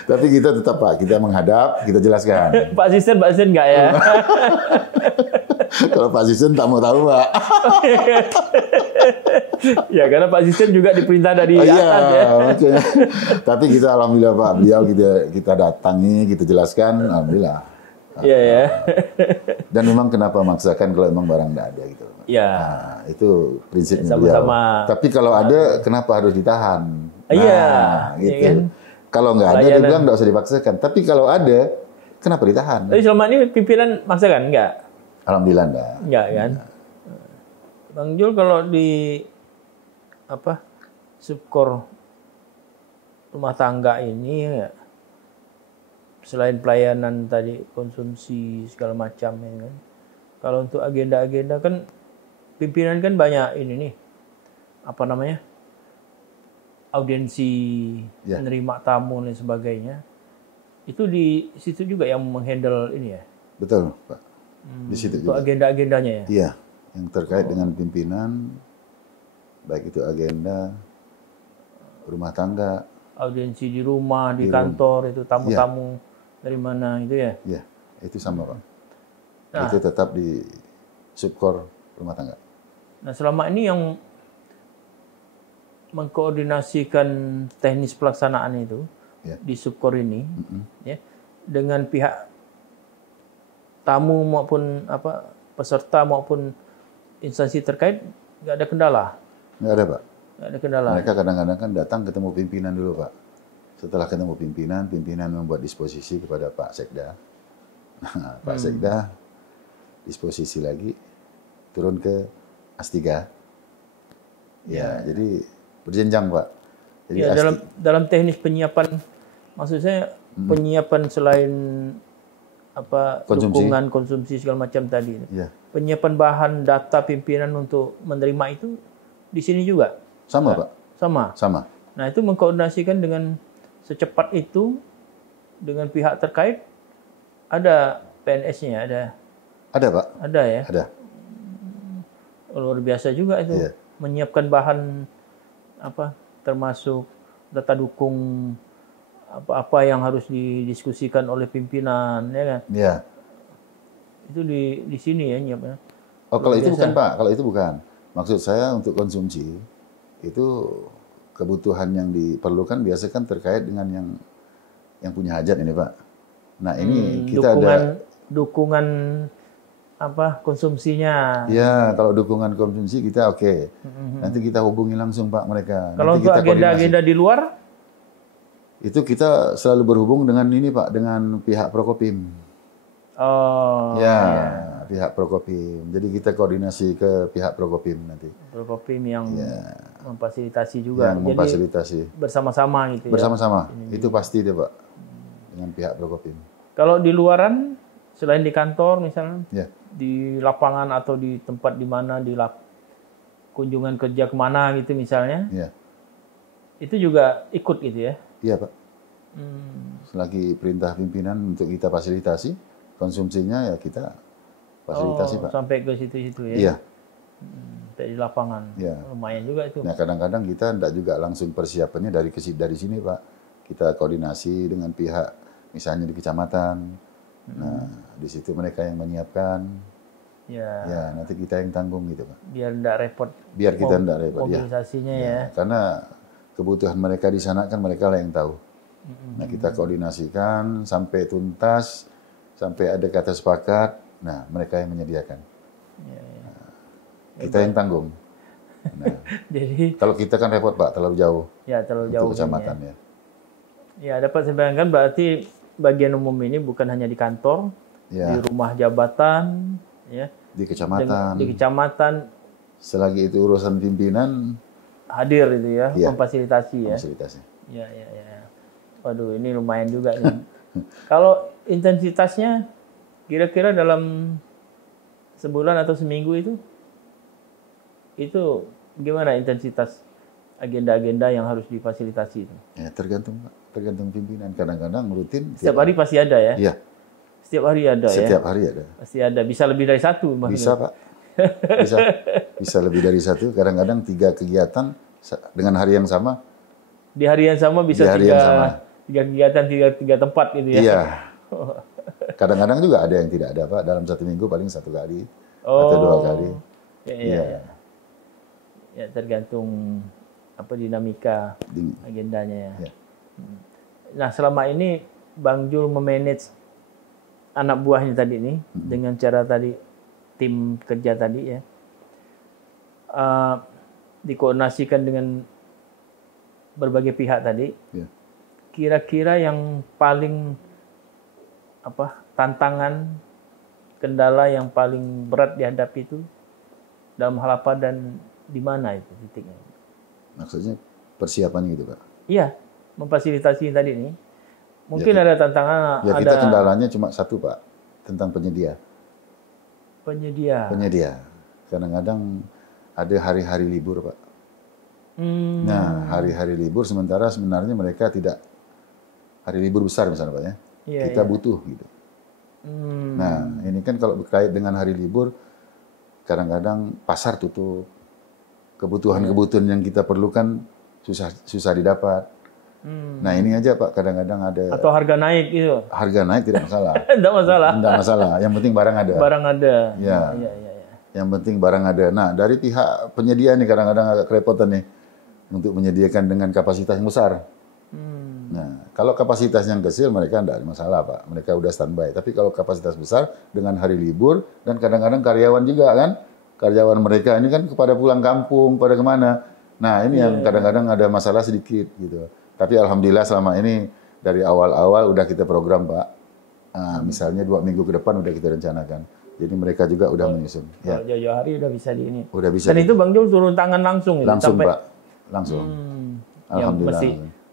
Tapi kita tetap Pak, kita menghadap, kita jelaskan. Pak Asisten enggak ya? Kalau Pak Asisten tak mau tahu Pak. Ya karena Pak Asisten juga diperintah dari atas ya. Makanya. Tapi kita alhamdulillah Pak, beliau kita datangi, kita jelaskan, alhamdulillah. Iya ya. Dan memang kenapa maksakan kalau memang barang tidak ada gitu. Iya. Nah, itu prinsipnya Sama-sama. beliau. Tapi kalau ada, kenapa harus ditahan? Iya. Gitu. Ya kan? Kalau nggak ada, dia bilang nggak usah dipaksakan. Tapi kalau ada, kenapa ditahan? Tapi selama ini pimpinan maksakan enggak? Alhamdulillah enggak. Enggak kan? Bang Jul kalau di subkor rumah tangga ini ya, selain pelayanan tadi konsumsi segala macam ya kan. Kalau untuk agenda-agenda kan pimpinan kan banyak ini nih. Audiensi, menerima tamu dan sebagainya. Itu di situ juga yang menghandle ini ya. Betul, Pak. Di situ untuk juga. Agenda-agendanya ya. Iya, yang terkait dengan pimpinan, baik itu agenda rumah tangga, audiensi di rumah, di kantor, itu tamu-tamu dari mana itu ya? Iya, itu sama Pak. Nah, itu tetap di subkor rumah tangga. Nah selama ini yang mengkoordinasikan teknis pelaksanaan itu di subkor ini, ya, dengan pihak tamu maupun peserta maupun instansi terkait nggak ada kendala. Nggak ada Pak. Nggak ada kendala. Mereka kadang-kadang kan datang ketemu pimpinan dulu Pak. Setelah ketemu pimpinan membuat disposisi kepada Pak Sekda. Nah, Pak Sekda disposisi lagi turun ke Astiga. Ya, jadi berjenjang Pak. Jadi ya, dalam teknis penyiapan, maksud saya penyiapan selain dukungan konsumsi segala macam tadi. Ya. Penyiapan bahan data pimpinan untuk menerima itu di sini juga. Sama Pak. Sama. Nah itu mengkoordinasikan dengan secepat itu dengan pihak terkait. Ada PNS-nya, ada. Ada Pak. Ada ya. Ada. Luar biasa juga itu. Iya. Menyiapkan bahan termasuk data dukung apa yang harus didiskusikan oleh pimpinan, ya kan? Iya. Itu di sini ya nyiapnya. Oh, kalau itu bukan Pak, kalau itu bukan. Maksud saya untuk konsumsi itu kebutuhan yang diperlukan biasa kan terkait dengan yang punya hajat ini Pak. Nah ini kita dukungan konsumsinya. Ya, kalau dukungan konsumsi kita oke. Nanti kita hubungi langsung Pak mereka. Kalau Nanti untuk kita agenda-agenda di luar, itu kita selalu berhubung dengan ini Pak, dengan pihak Prokopim. oh Ya, pihak Prokopim. Jadi kita koordinasi ke pihak Prokopim nanti. Prokopim yang Ya, memfasilitasi juga. yang memfasilitasi. Jadi bersama-sama gitu ya. Bersama-sama. Itu pasti deh Pak. Dengan pihak Prokopim. Kalau di luaran, selain di kantor misalnya, Ya. di lapangan atau di tempat di mana kunjungan kerja kemana gitu misalnya, Ya. itu juga ikut gitu ya. Iya Pak. Selagi perintah pimpinan untuk kita fasilitasi, konsumsinya ya kita fasilitasi Pak. Sampai ke situ-situ ya. Iya. Dari lapangan. Iya. Lumayan juga itu. Nah kadang-kadang kita tidak juga langsung persiapannya dari sini Pak. Kita koordinasi dengan pihak misalnya di kecamatan. Nah di situ mereka yang menyiapkan. Ya. Ya nanti kita yang tanggung gitu Pak. Biar tidak repot. Biar kita tidak repot ya. Mobilisasinya ya. Karena kebutuhan mereka di sana kan mereka lah yang tahu. Nah kita koordinasikan sampai tuntas, sampai ada kata sepakat. Nah mereka yang menyediakan. Nah, kita yang tanggung. Nah, Jadi kalau kita kan repot Pak, terlalu jauh. ya terlalu jauh. Untuk kecamatan ya. Ya dapat saya bayangkan berarti bagian umum ini bukan hanya di kantor, Ya. di rumah jabatan, ya, Di kecamatan. di kecamatan Selagi itu urusan pimpinan, hadir itu ya, Iya. memfasilitasi ya. fasilitasi. Ya. Waduh, ini lumayan juga nih. Kalau intensitasnya kira-kira dalam sebulan atau seminggu itu gimana intensitas agenda-agenda yang harus difasilitasi itu? Ya tergantung Pak, tergantung pimpinan. Kadang-kadang rutin. Setiap hari pasti ada ya? Iya, Setiap hari ada ya? setiap hari ada. Pasti ada. Bisa lebih dari satu maksudnya? Bisa Pak. Bisa lebih dari satu. Kadang-kadang 3 kegiatan dengan hari yang sama. Di hari yang sama bisa Di hari yang sama. tiga kegiatan, tiga tempat gitu ya? Iya. Kadang-kadang juga ada yang tidak ada Pak. Dalam 1 minggu paling 1 kali atau 2 kali. Iya. Ya tergantung dinamika agendanya ya. Ya. Nah selama ini Bang Jul memanage anak buahnya tadi ini dengan cara tadi tim kerja tadi ya, dikoordinasikan dengan berbagai pihak tadi. Ya. Kira-kira yang paling tantangan, kendala yang paling berat dihadapi itu dalam hal apa dan di mana itu titiknya? Maksudnya persiapan gitu Pak. Iya, memfasilitasi tadi ini. Mungkin ada tantangan, Ya kita kendalanya cuma satu Pak, tentang penyedia. Penyedia. Kadang-kadang ada hari-hari libur Pak. Nah, hari-hari libur sementara sebenarnya mereka tidak hari libur besar misalnya Pak ya. Kita butuh gitu. Nah, ini kan kalau berkait dengan hari libur, kadang-kadang pasar tutup. Kebutuhan-kebutuhan yang kita perlukan susah didapat. Nah, ini aja Pak, kadang-kadang ada. Atau harga naik gitu. Harga naik tidak masalah. Tidak masalah. Tidak masalah. Yang penting barang ada. Barang ada. Ya. Iya. Yang penting barang ada. Nah, dari pihak penyedia nih kadang-kadang agak kerepotan nih untuk menyediakan dengan kapasitas yang besar. Nah, kalau kapasitas yang kecil mereka tidak ada masalah Pak. Mereka udah standby. Tapi kalau kapasitas besar dengan hari libur dan kadang-kadang karyawan juga kan, karyawan mereka ini kan kepada pulang kampung, pada kemana. Nah, ini yang kadang-kadang ada masalah sedikit gitu. Tapi alhamdulillah selama ini dari awal-awal udah kita program Pak. Nah, misalnya 2 minggu ke depan udah kita rencanakan. Jadi mereka juga udah menyusun. Ya. Kalau jauh-jauh hari udah bisa di ini. Udah bisa. Dan itu Bang Jul turun tangan langsung. Langsung sampai, Pak. Langsung. Yang Alhamdulillah.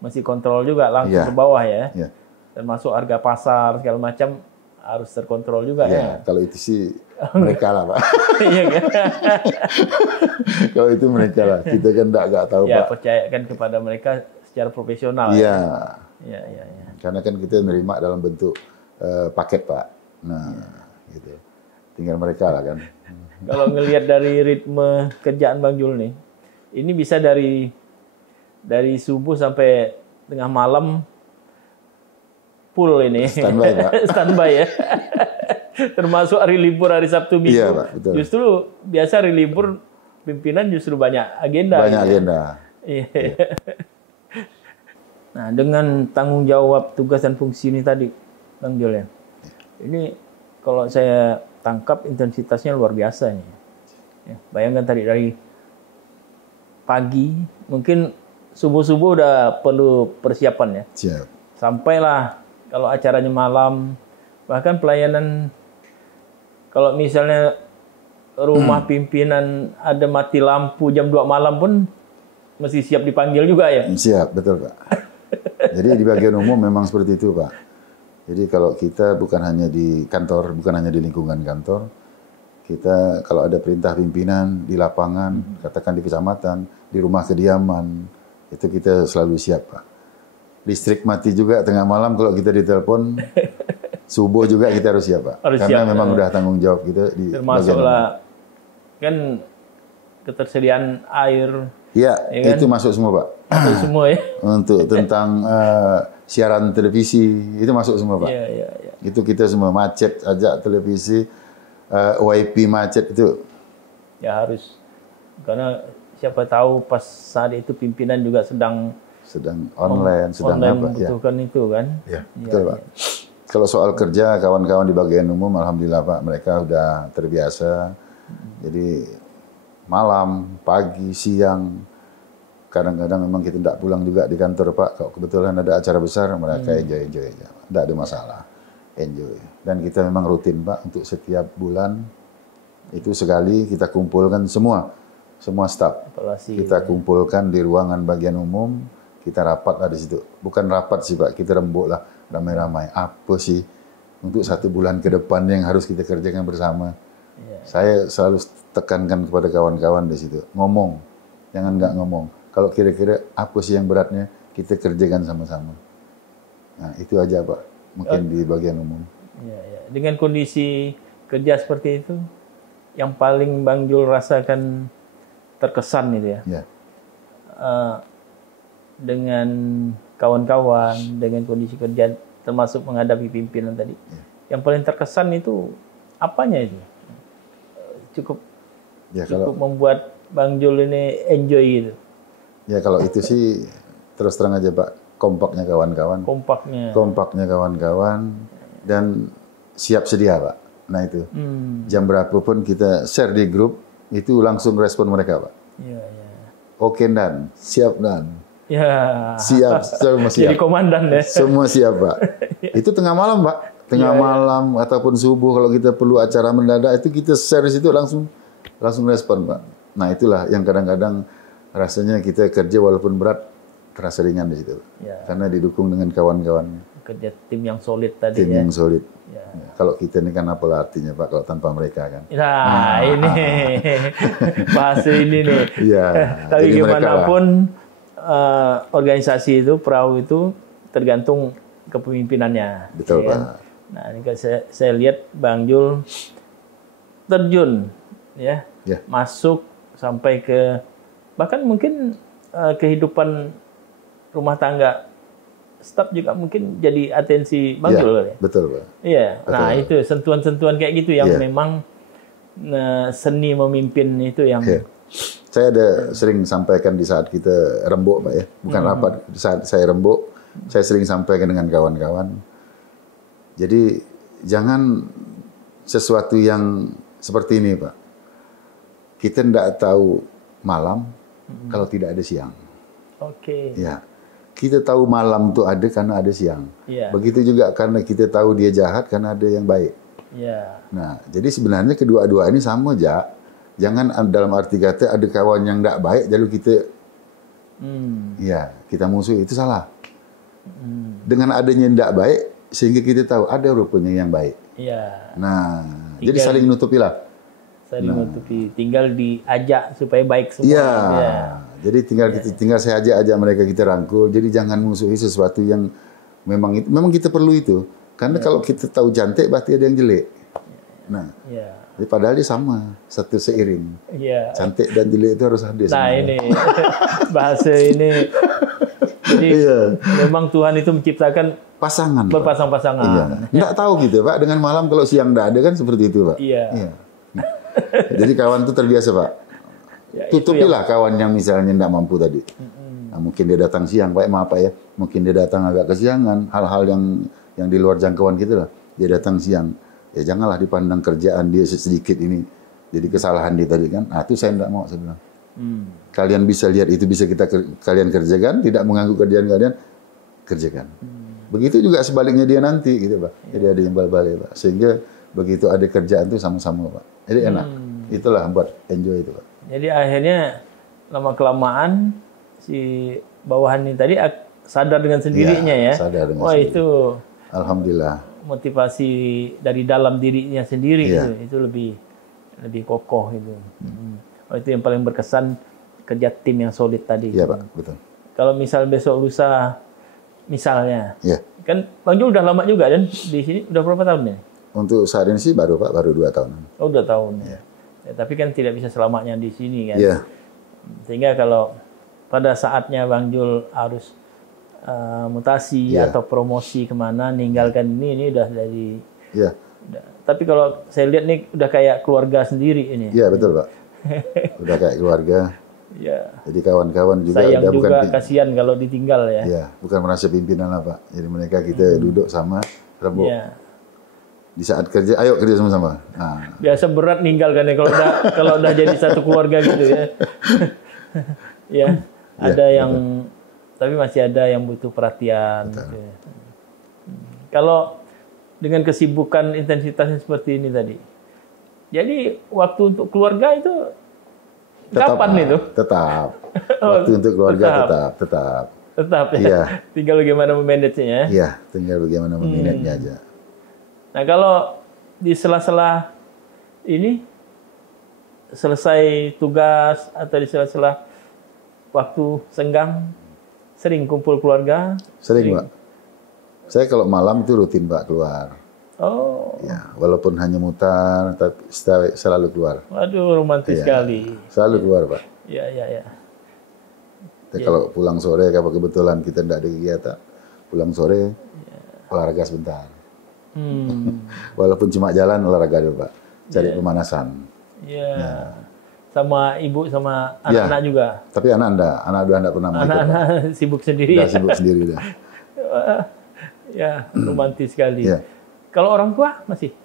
mesti kontrol juga langsung Iya. ke bawah ya. Ya. Termasuk harga pasar segala macam harus terkontrol juga Ya, ya. kalau itu sih mereka lah Pak. Iya kan? Kalau itu mereka lah. Kita kan nggak tahu Ya, Pak. percayakan kepada mereka secara profesional. Iya. Ya. Karena kan kita menerima dalam bentuk paket Pak. Nah, gitu. Tinggal mereka lah kan. Kalau ngelihat dari ritme kerjaan Bang Jul nih, ini bisa dari subuh sampai tengah malam full ini. Standby, Pak. Standby ya. Termasuk hari libur, hari Sabtu Minggu. Iya, Pak, betul. Justru biasa hari libur pimpinan justru banyak agenda. Banyak gitu. agenda. Iya. Nah, dengan tanggung jawab tugas dan fungsi ini tadi, Bang Jul ya. Ini kalau saya tangkap intensitasnya luar biasa nih. Ya, bayangkan tadi dari pagi, mungkin subuh-subuh udah perlu persiapan ya. Siap. Sampailah kalau acaranya malam, bahkan pelayanan kalau misalnya rumah pimpinan ada mati lampu jam 2 malam pun mesti siap dipanggil juga ya. Siap, betul Pak. Jadi di bagian umum memang seperti itu Pak. Jadi kalau kita bukan hanya di kantor, bukan hanya di lingkungan kantor, kita kalau ada perintah pimpinan di lapangan, katakan di kecamatan, di rumah kediaman, itu kita selalu siap Pak. Listrik mati juga tengah malam kalau kita ditelepon, subuh juga kita harus siap Pak. Harus karena siap, memang udah tanggung jawab kita di termasuklah kan ketersediaan air. Iya, ya kan? itu masuk semua Pak. Masuk semua ya. Untuk tentang siaran televisi, itu masuk semua Pak. Iya. Itu kita semua macet aja televisi, WiFi macet itu. Ya harus. Karena siapa tahu pas saat itu pimpinan juga sedang online, sedang online apa ya. membutuhkan itu kan. Ya, betul Pak. Kalau soal kerja, kawan-kawan di bagian umum, alhamdulillah Pak, mereka udah terbiasa. Jadi malam, pagi, siang, kadang-kadang memang kita tidak pulang juga di kantor Pak. Kalau kebetulan ada acara besar, mereka enjoy aja. Tidak ada masalah, enjoy. Dan kita memang rutin Pak, untuk setiap bulan itu sekali kita kumpulkan semua staf. Kita kumpulkan di ruangan bagian umum, kita rapat lah di situ. Bukan rapat sih Pak, kita rembuk lah ramai-ramai. Apa sih untuk 1 bulan ke depan yang harus kita kerjakan bersama? Saya selalu tekankan kepada kawan-kawan di situ, ngomong, jangan nggak ngomong. Kalau kira-kira apa sih yang beratnya, kita kerjakan sama-sama. Nah itu aja Pak, mungkin di bagian umum. Ya. Dengan kondisi kerja seperti itu, yang paling Bang Jul rasakan terkesan itu ya. Dengan kawan-kawan, dengan kondisi kerja, termasuk menghadapi pimpinan tadi. Yang paling terkesan itu apanya itu? Cukup membuat Bang Jul ini enjoy gitu. Ya kalau itu sih terus terang aja Pak, kompaknya kawan-kawan. Kompaknya kawan-kawan dan siap sedia Pak. Nah itu. Jam berapapun kita share di grup, itu langsung respon mereka Pak. Iya. Oke Dan, siap Dan. Ya. Siap, semua siap. Jadi komandan ya. Semua siap Pak. Itu tengah malam Pak. Tengah malam ataupun subuh kalau kita perlu acara mendadak itu kita share di situ langsung respon Pak. Nah itulah yang kadang-kadang rasanya kita kerja walaupun berat terasa ringan di situ. Karena didukung dengan kawan-kawan. Kerja tim yang solid tadi. Tim yang solid. Ya. Kalau kita ini kan apalah artinya Pak kalau tanpa mereka kan. Nah ini bahasa ini nih. Iya. Tapi gimana pun organisasi itu, perahu itu tergantung kepemimpinannya. Betul ya. Pak. Nah ini saya lihat Bang Jul terjun ya. Masuk sampai ke bahkan mungkin kehidupan rumah tangga staf juga mungkin jadi atensi Bang Jul ya. Betul Pak. Iya. Nah itu sentuhan-sentuhan kayak gitu yang memang seni memimpin itu yang saya ada sering sampaikan di saat kita rembuk Pak ya, bukan rapat, di saat saya rembuk saya sering sampaikan dengan kawan-kawan. Jadi jangan sesuatu yang seperti ini Pak. Kita tidak tahu malam kalau tidak ada siang. Oke. Ya. Kita tahu malam itu ada karena ada siang. Begitu juga karena kita tahu dia jahat karena ada yang baik. Nah, jadi sebenarnya kedua-dua ini sama aja. Jangan dalam arti kata ada kawan yang tidak baik lalu kita kita musuh, itu salah. Dengan adanya yang tidak baik sehingga kita tahu ada rupanya yang baik. Nah, jadi saling nutupilah. Saling nutupi, tinggal diajak supaya baik semua. Jadi tinggal saya ajak mereka, kita rangkul. Jadi jangan musuhi sesuatu yang memang kita perlu itu. Karena kalau kita tahu cantik berarti ada yang jelek. Nah, jadi padahal dia sama, satu seiring. Cantik dan jelek itu harus ada. Nah ini bahasa ini. Jadi memang Tuhan itu menciptakan pasangan, berpasang-pasangan. Nggak tahu gitu Pak, dengan malam kalau siang nggak ada kan seperti itu Pak. Jadi kawan itu terbiasa Pak. Tutupilah kawan yang misalnya tidak mampu tadi. Nah, mungkin dia datang siang, Pak, maaf Pak ya. Mungkin dia datang agak kesiangan, hal-hal yang di luar jangkauan kita lah. Dia datang siang. Ya janganlah dipandang kerjaan dia sedikit ini jadi kesalahan dia tadi kan. Nah, itu saya tidak mau, saya bilang. Kalian bisa lihat itu bisa kalian kerjakan, tidak mengganggu kerjaan kalian, kerjakan. Begitu juga sebaliknya dia nanti gitu, Pak. Jadi ada yang balik, Pak. Sehingga begitu ada kerjaan itu sama-sama, Pak. Jadi enak. Itulah buat enjoy itu, Pak. Jadi akhirnya lama kelamaan si bawahan ini tadi sadar dengan sendirinya ya. Sadar dengan Wah, sendiri. itu Alhamdulillah. motivasi dari dalam dirinya sendiri itu lebih kokoh itu. Oh, itu yang paling berkesan, kerja tim yang solid tadi. Iya, Pak, betul. Kalau misal besok lusa misalnya, Iya. kan Bang Jul udah lama juga dan di sini udah berapa tahun ya? Untuk saat ini sih baru, Pak, baru 2 tahun. Oh, 2 tahun. Ya, tapi kan tidak bisa selamanya di sini kan. Iya. Sehingga kalau pada saatnya Bang Jul harus mutasi atau promosi kemana, ninggalkan ini udah dari. Iya. Tapi kalau saya lihat nih udah kayak keluarga sendiri ini. Iya, betul, Pak. Udah kayak keluarga. Ya. Jadi kawan-kawan juga Sayang udah juga, kasihan kalau ditinggal ya. Iya, bukan merasa pimpinan lah, Pak. Jadi mereka kita duduk sama rembuk. Iya. Di saat kerja, ayo kerja sama-sama. Nah, Biasa berat ninggalkan ya kalau udah jadi satu keluarga gitu ya. Ya, ada yang tapi masih ada yang butuh perhatian. Gitu ya. Kalau dengan kesibukan intensitasnya seperti ini tadi, jadi waktu untuk keluarga itu kapan itu? Tetap. Waktu untuk keluarga tetap. Tetap ya. Iya. Tinggal bagaimana memanagenya. Iya, tinggal bagaimana memanagenya aja. Nah, kalau di sela-sela ini selesai tugas atau di sela-sela waktu senggang sering kumpul keluarga? Sering, Pak. Saya kalau malam itu rutin, Pak, keluar. Oh, Ya, walaupun hanya mutar, tapi selalu keluar. waduh romantis Iya. sekali. Selalu keluar, Pak. Ya, ya, ya. Tapi kalau pulang sore, kalau kebetulan kita tidak ada kegiatan, pulang sore, olahraga sebentar. Walaupun cuma jalan, olahraga dulu, Pak. Cari pemanasan. Ya. Sama ibu, sama anak-anak juga. Tapi anak udah enggak pernah mau ikut, Pak. Anak-anak sibuk sendiri. Udah sibuk sendiri dah. Ya, romantis sekali. Iya. Kalau orang tua masih?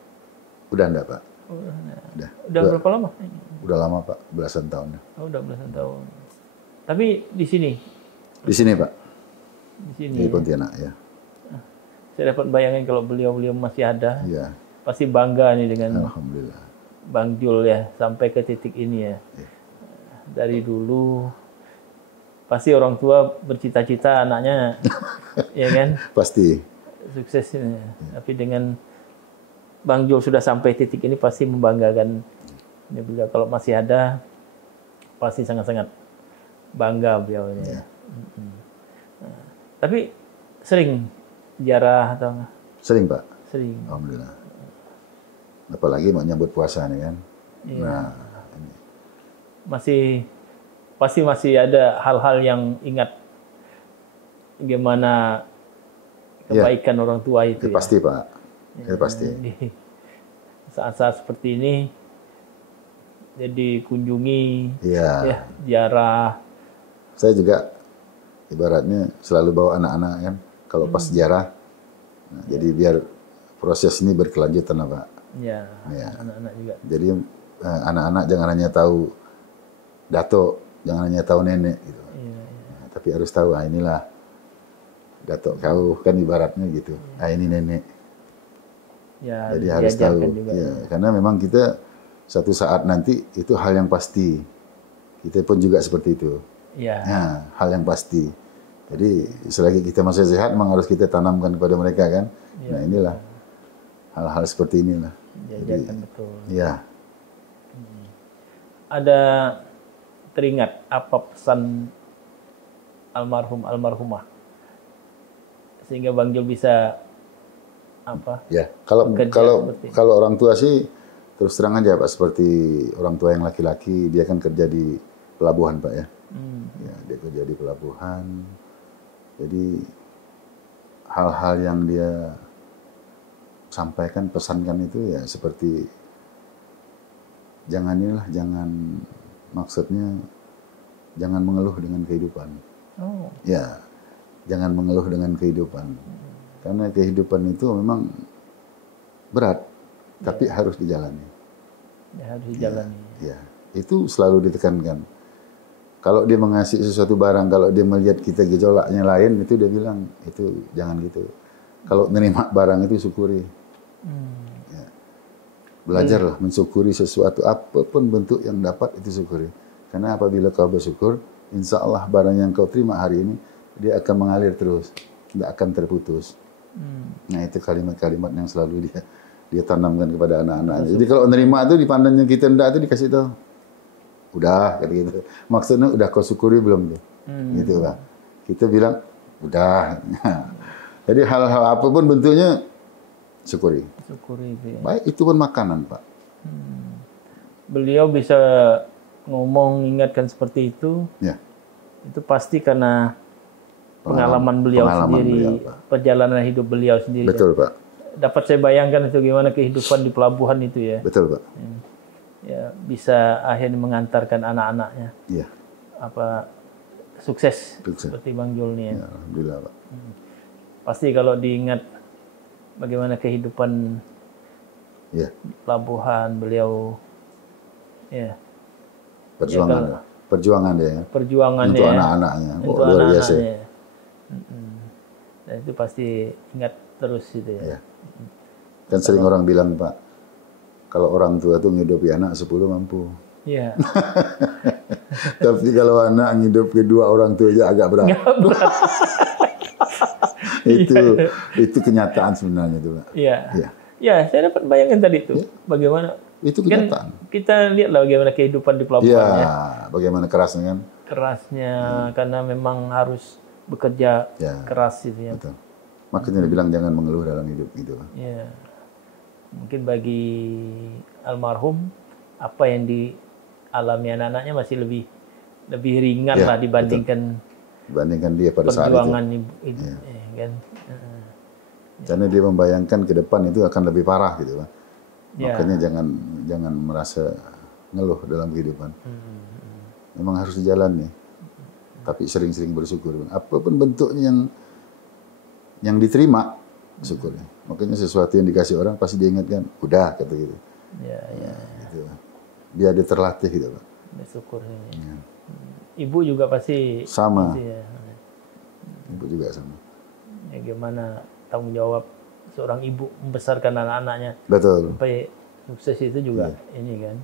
Udah enggak, Pak. Udah berapa lama? Udah lama, Pak. Belasan tahun. Oh, udah belasan tahun. Tapi di sini? Di sini, Pak. Di sini. Di Pontianak, ya. Saya dapat bayangin kalau beliau-beliau masih ada. Iya. Pasti bangga nih dengan Alhamdulillah. Bang Jul ya, sampai ke titik ini ya. Dari dulu, pasti orang tua bercita-cita anaknya, ya kan? Pasti. Sukses ini. Tapi dengan Bang Jul sudah sampai titik ini pasti membanggakan. Ini beliau kalau masih ada, pasti sangat-sangat bangga beliau ini. Ya. Nah, tapi sering ziarah atau enggak? Sering, Pak. Sering. Alhamdulillah. Apalagi mau nyambut puasa nih kan. Iya. Nah, Pasti masih ada hal-hal yang ingat gimana kebaikan orang tua itu. itu pasti, Pak. Itu pasti. Di saat-saat seperti ini jadi kunjungi, Iya. ya, ziarah. Saya juga ibaratnya selalu bawa anak-anak kan. Kalau pas sejarah, nah, jadi biar proses ini berkelanjutan, lah, Pak. Ya, Iya. anak-anak juga. Jadi anak-anak jangan hanya tahu datuk, jangan hanya tahu nenek gitu. Iya, Nah, tapi harus tahu, inilah datuk kau kan ibaratnya gitu. Ini nenek. Ya, Jadi harus tahu. diajarkan juga. Ya, karena memang kita satu saat nanti itu hal yang pasti. Kita pun juga seperti itu. Ya, Nah, hal yang pasti. Jadi selagi kita masih sehat, memang harus kita tanamkan kepada mereka kan. Nah, inilah hal-hal seperti inilah. diajarkan betul. Ya, Ada teringat apa pesan almarhumah sehingga Bang Jul bisa apa? ya. Kalau Bekerja kalau seperti ini. kalau orang tua sih terus terang aja, Pak, seperti orang tua yang laki-laki, dia kan kerja di pelabuhan, Pak, ya. Ya, dia kerja di pelabuhan. Jadi hal-hal yang dia sampaikan, pesankan itu ya seperti jangan maksudnya jangan mengeluh dengan kehidupan. Oh, Ya, jangan mengeluh dengan kehidupan. Karena kehidupan itu memang berat. tapi harus dijalani. Ya, harus dijalani. Ya, itu selalu ditekankan. Kalau dia mengasih sesuatu barang, kalau dia melihat kita gejolaknya lain, itu dia bilang, itu jangan gitu. Kalau menerima barang itu syukuri. Ya. Belajarlah mensyukuri sesuatu, apapun bentuk yang dapat itu syukuri. Karena apabila kau bersyukur, insya Allah barang yang kau terima hari ini, dia akan mengalir terus, tidak akan terputus. Nah itu kalimat-kalimat yang selalu dia tanamkan kepada anak-anaknya. Jadi kalau menerima itu dipandangnya kita hendak itu dikasih tahu. Udah, kata gitu. Maksudnya udah kau syukuri belum tuh? Gitu Pak. Kita bilang udah. Jadi hal-hal apapun bentuknya syukuri. Syukuri itu ya. Baik itu pun makanan Pak. Beliau bisa ngomong ingatkan seperti itu. Ya. Itu pasti karena pengalaman beliau sendiri, beliau, Pak. perjalanan hidup beliau sendiri. Betul Pak. Dapat saya bayangkan itu gimana kehidupan di pelabuhan itu ya. Betul Pak. Ya, bisa akhirnya mengantarkan anak-anaknya Iya. Sukses Sukses. seperti Bang Jul nih ya. Ya, alhamdulillah Pak. Pasti kalau diingat bagaimana kehidupan Ya. pelabuhan beliau ya Perjuangan. Ya, Perjuangan dia ya. perjuangannya Untuk anak-anaknya. untuk Luar biasa. anak-anaknya. Dan itu pasti ingat terus itu ya. Ya. Kan sering orang bilang Pak, kalau orang tua tuh ngidupi anak 10 mampu. Iya. Tapi kalau anak ngidupi kedua orang tua aja agak berat. itu kenyataan sebenarnya itu Pak. Iya. Iya. Ya, saya dapat bayangin tadi itu. Bagaimana Itu kan kenyataan. kita lihatlah bagaimana kehidupan di Iya, pelabuhan ya. bagaimana kerasnya kan? Kerasnya karena memang harus bekerja Ya. keras itu ya. Betul. Makanya dia bilang jangan mengeluh dalam hidup gitu. Ya. Mungkin bagi almarhum apa yang dialami anak-anaknya masih lebih ringan Ya, lah dibandingkan Dibandingkan dia pada saat itu. perjuangan ibu kan. Karena dia membayangkan ke depan itu akan lebih parah gitu Pak. Ya. Makanya jangan merasa ngeluh dalam kehidupan. Memang harus dijalani. Tapi sering-sering bersyukur. Apapun bentuknya yang diterima, syukur. Makanya sesuatu yang dikasih orang pasti diingatkan. Udah, kata gitu. Ya, ya. Gitu. Biar dia terlatih gitu Pak. Bersyukur. Ya. Ibu juga pasti Sama. gitu ya. Ibu juga sama. Ya, gimana tanggung jawab seorang ibu membesarkan anak-anaknya Betul. sampai sukses itu juga ini kan.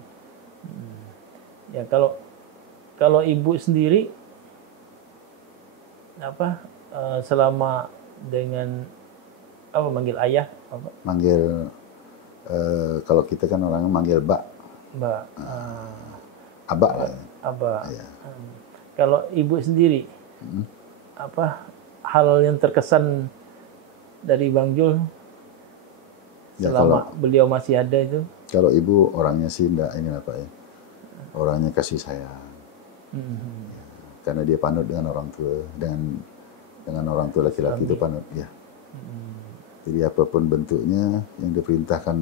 Ya kalau ibu sendiri selama dengan manggil ayah apa? Manggil kalau kita kan orangnya manggil Mbak. Mbak Abak lah. Abah. Iya. Kalau ibu sendiri hal yang terkesan dari Bang Jul Ya, selama beliau masih ada itu? Kalau ibu orangnya sih enggak ini Pak ya. Orangnya kasih sayang. Ya, karena dia panut dengan orang tua, dengan orang tua laki-laki itu panut, ya. Jadi apapun bentuknya yang diperintahkan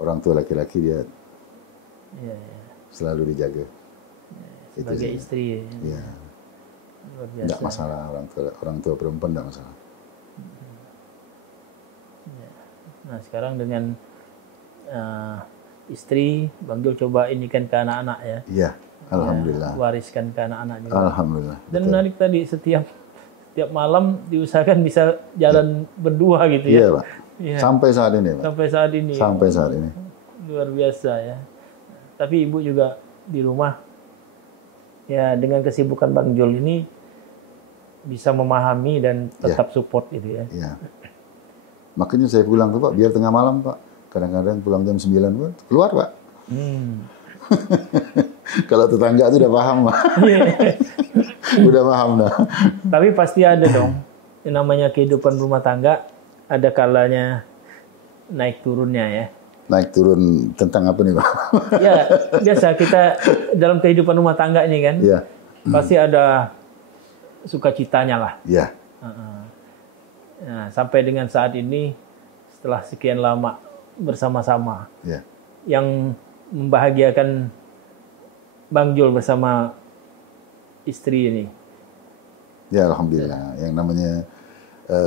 orang tua laki-laki dia selalu dijaga. Sebagai istri. Ya. Luar biasa. Enggak masalah orang tua perempuan enggak masalah. Nah sekarang dengan istri, Bang Jul coba ini kan ke anak-anak ya. Iya, alhamdulillah. Ya, wariskan ke anak-anak juga. Alhamdulillah. Dan menarik tadi setiap malam diusahakan bisa jalan berdua gitu ya. Iya Pak. Ya. Sampai saat ini Pak. Sampai saat ini. Sampai saat ini. Luar biasa ya. Tapi ibu juga di rumah ya dengan kesibukan Bang Jul ini bisa memahami dan tetap support gitu ya. Iya. Makanya saya pulang tuh Pak, biar tengah malam Pak. Kadang-kadang pulang jam 9 Pak, keluar Pak. Kalau tetangga itu udah paham Pak. Udah paham dah. Tapi pasti ada dong. Yang namanya kehidupan rumah tangga, ada kalanya naik turunnya ya. Naik turun tentang apa nih Pak? Ya, biasa kita dalam kehidupan rumah tangga ini kan. Iya. Pasti ada sukacitanya lah. Iya. Nah, sampai dengan saat ini, setelah sekian lama bersama-sama, Iya. yang membahagiakan Bang Jul bersama istri ini. Ya alhamdulillah. Yang namanya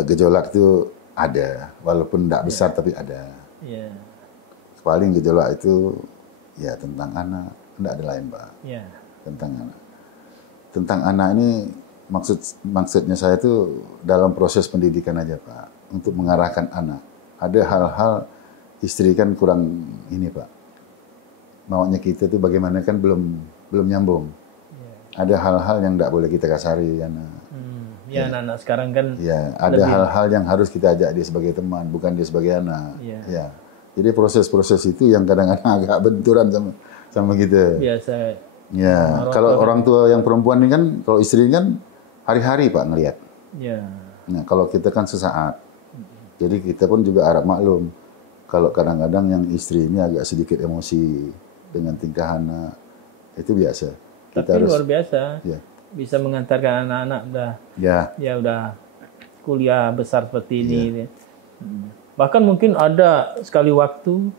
gejolak itu ada, walaupun tidak besar tapi ada. Ya. paling gejolak itu ya tentang anak, tidak ada lain Pak. Ya. Tentang anak. Tentang anak ini maksudnya saya itu dalam proses pendidikan aja Pak, untuk mengarahkan anak. Ada hal-hal istri kan kurang ini Pak. Maunya kita itu bagaimana kan belum nyambung. Ada hal-hal yang tidak boleh kita kasari anak. Ya, anak-anak sekarang kan. Ya, ada hal-hal yang harus kita ajak dia sebagai teman, bukan dia sebagai anak. Ya. Jadi proses-proses itu yang kadang-kadang agak benturan sama kita. Biasa. Ya, kalau orang tua yang perempuan ini kan, kalau istri ini kan hari-hari Pak ngelihat. Ya. Nah, kalau kita kan sesaat. Jadi kita pun juga harap maklum. Kalau kadang-kadang yang istri ini agak sedikit emosi dengan tingkah anak, itu biasa. Kita Tapi harus, luar biasa. Ya. Bisa mengantarkan anak-anak udah kuliah besar seperti ini. Bahkan mungkin ada sekali waktu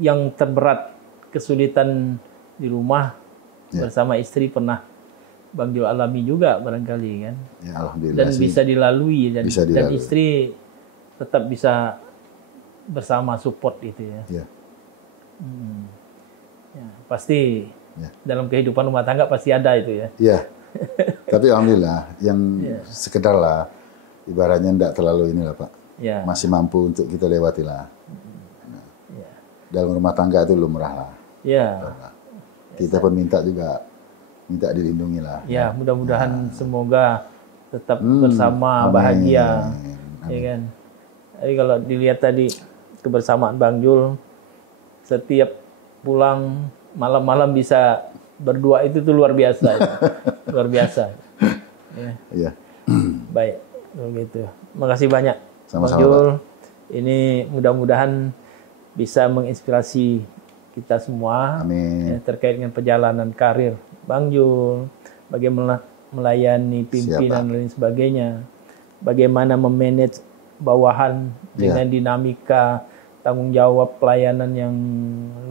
yang terberat, kesulitan di rumah bersama istri pernah Bang Jul alami juga barangkali kan. Ya, alhamdulillah Dan sih. bisa dilalui dan Bisa istri tetap bisa bersama support itu ya. Ya. Ya, pasti dalam kehidupan rumah tangga pasti ada itu ya. Iya. Tapi alhamdulillah yang sekedar lah, ibaratnya tidak terlalu inilah Pak. Ya. Masih mampu untuk kita lewati lah. Nah, dalam rumah tangga itu lumrah lah. Ya. Kita pun minta dilindungi lah. Ya, mudah-mudahan semoga tetap bersama, bahagia. Ya kan. Jadi kalau dilihat tadi kebersamaan Bang Jul, setiap pulang malam-malam bisa berdua itu tuh luar biasa. Luar biasa. Ya. Iya. Baik, begitu. Makasih banyak Sama-sama, Bang Jul. Ini mudah-mudahan bisa menginspirasi kita semua Amin. terkait dengan perjalanan karir Bang Jul, bagaimana melayani pimpinan dan lain sebagainya, bagaimana memanage bawahan dengan dinamika tanggung jawab pelayanan yang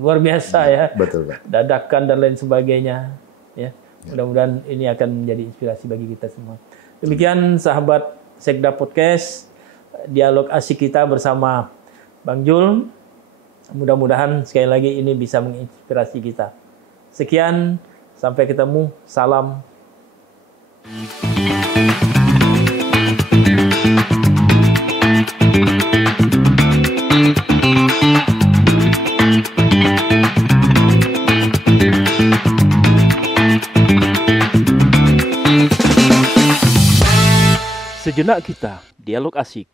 luar biasa ya. Betul Pak. Dadakan dan lain sebagainya ya. Mudah-mudahan ini akan menjadi inspirasi bagi kita semua. Demikian sahabat Sekda Podcast, dialog asik kita bersama Bang Jul. Mudah-mudahan sekali lagi ini bisa menginspirasi kita. Sekian, sampai ketemu. Salam. Sejenak kita, dialog asik.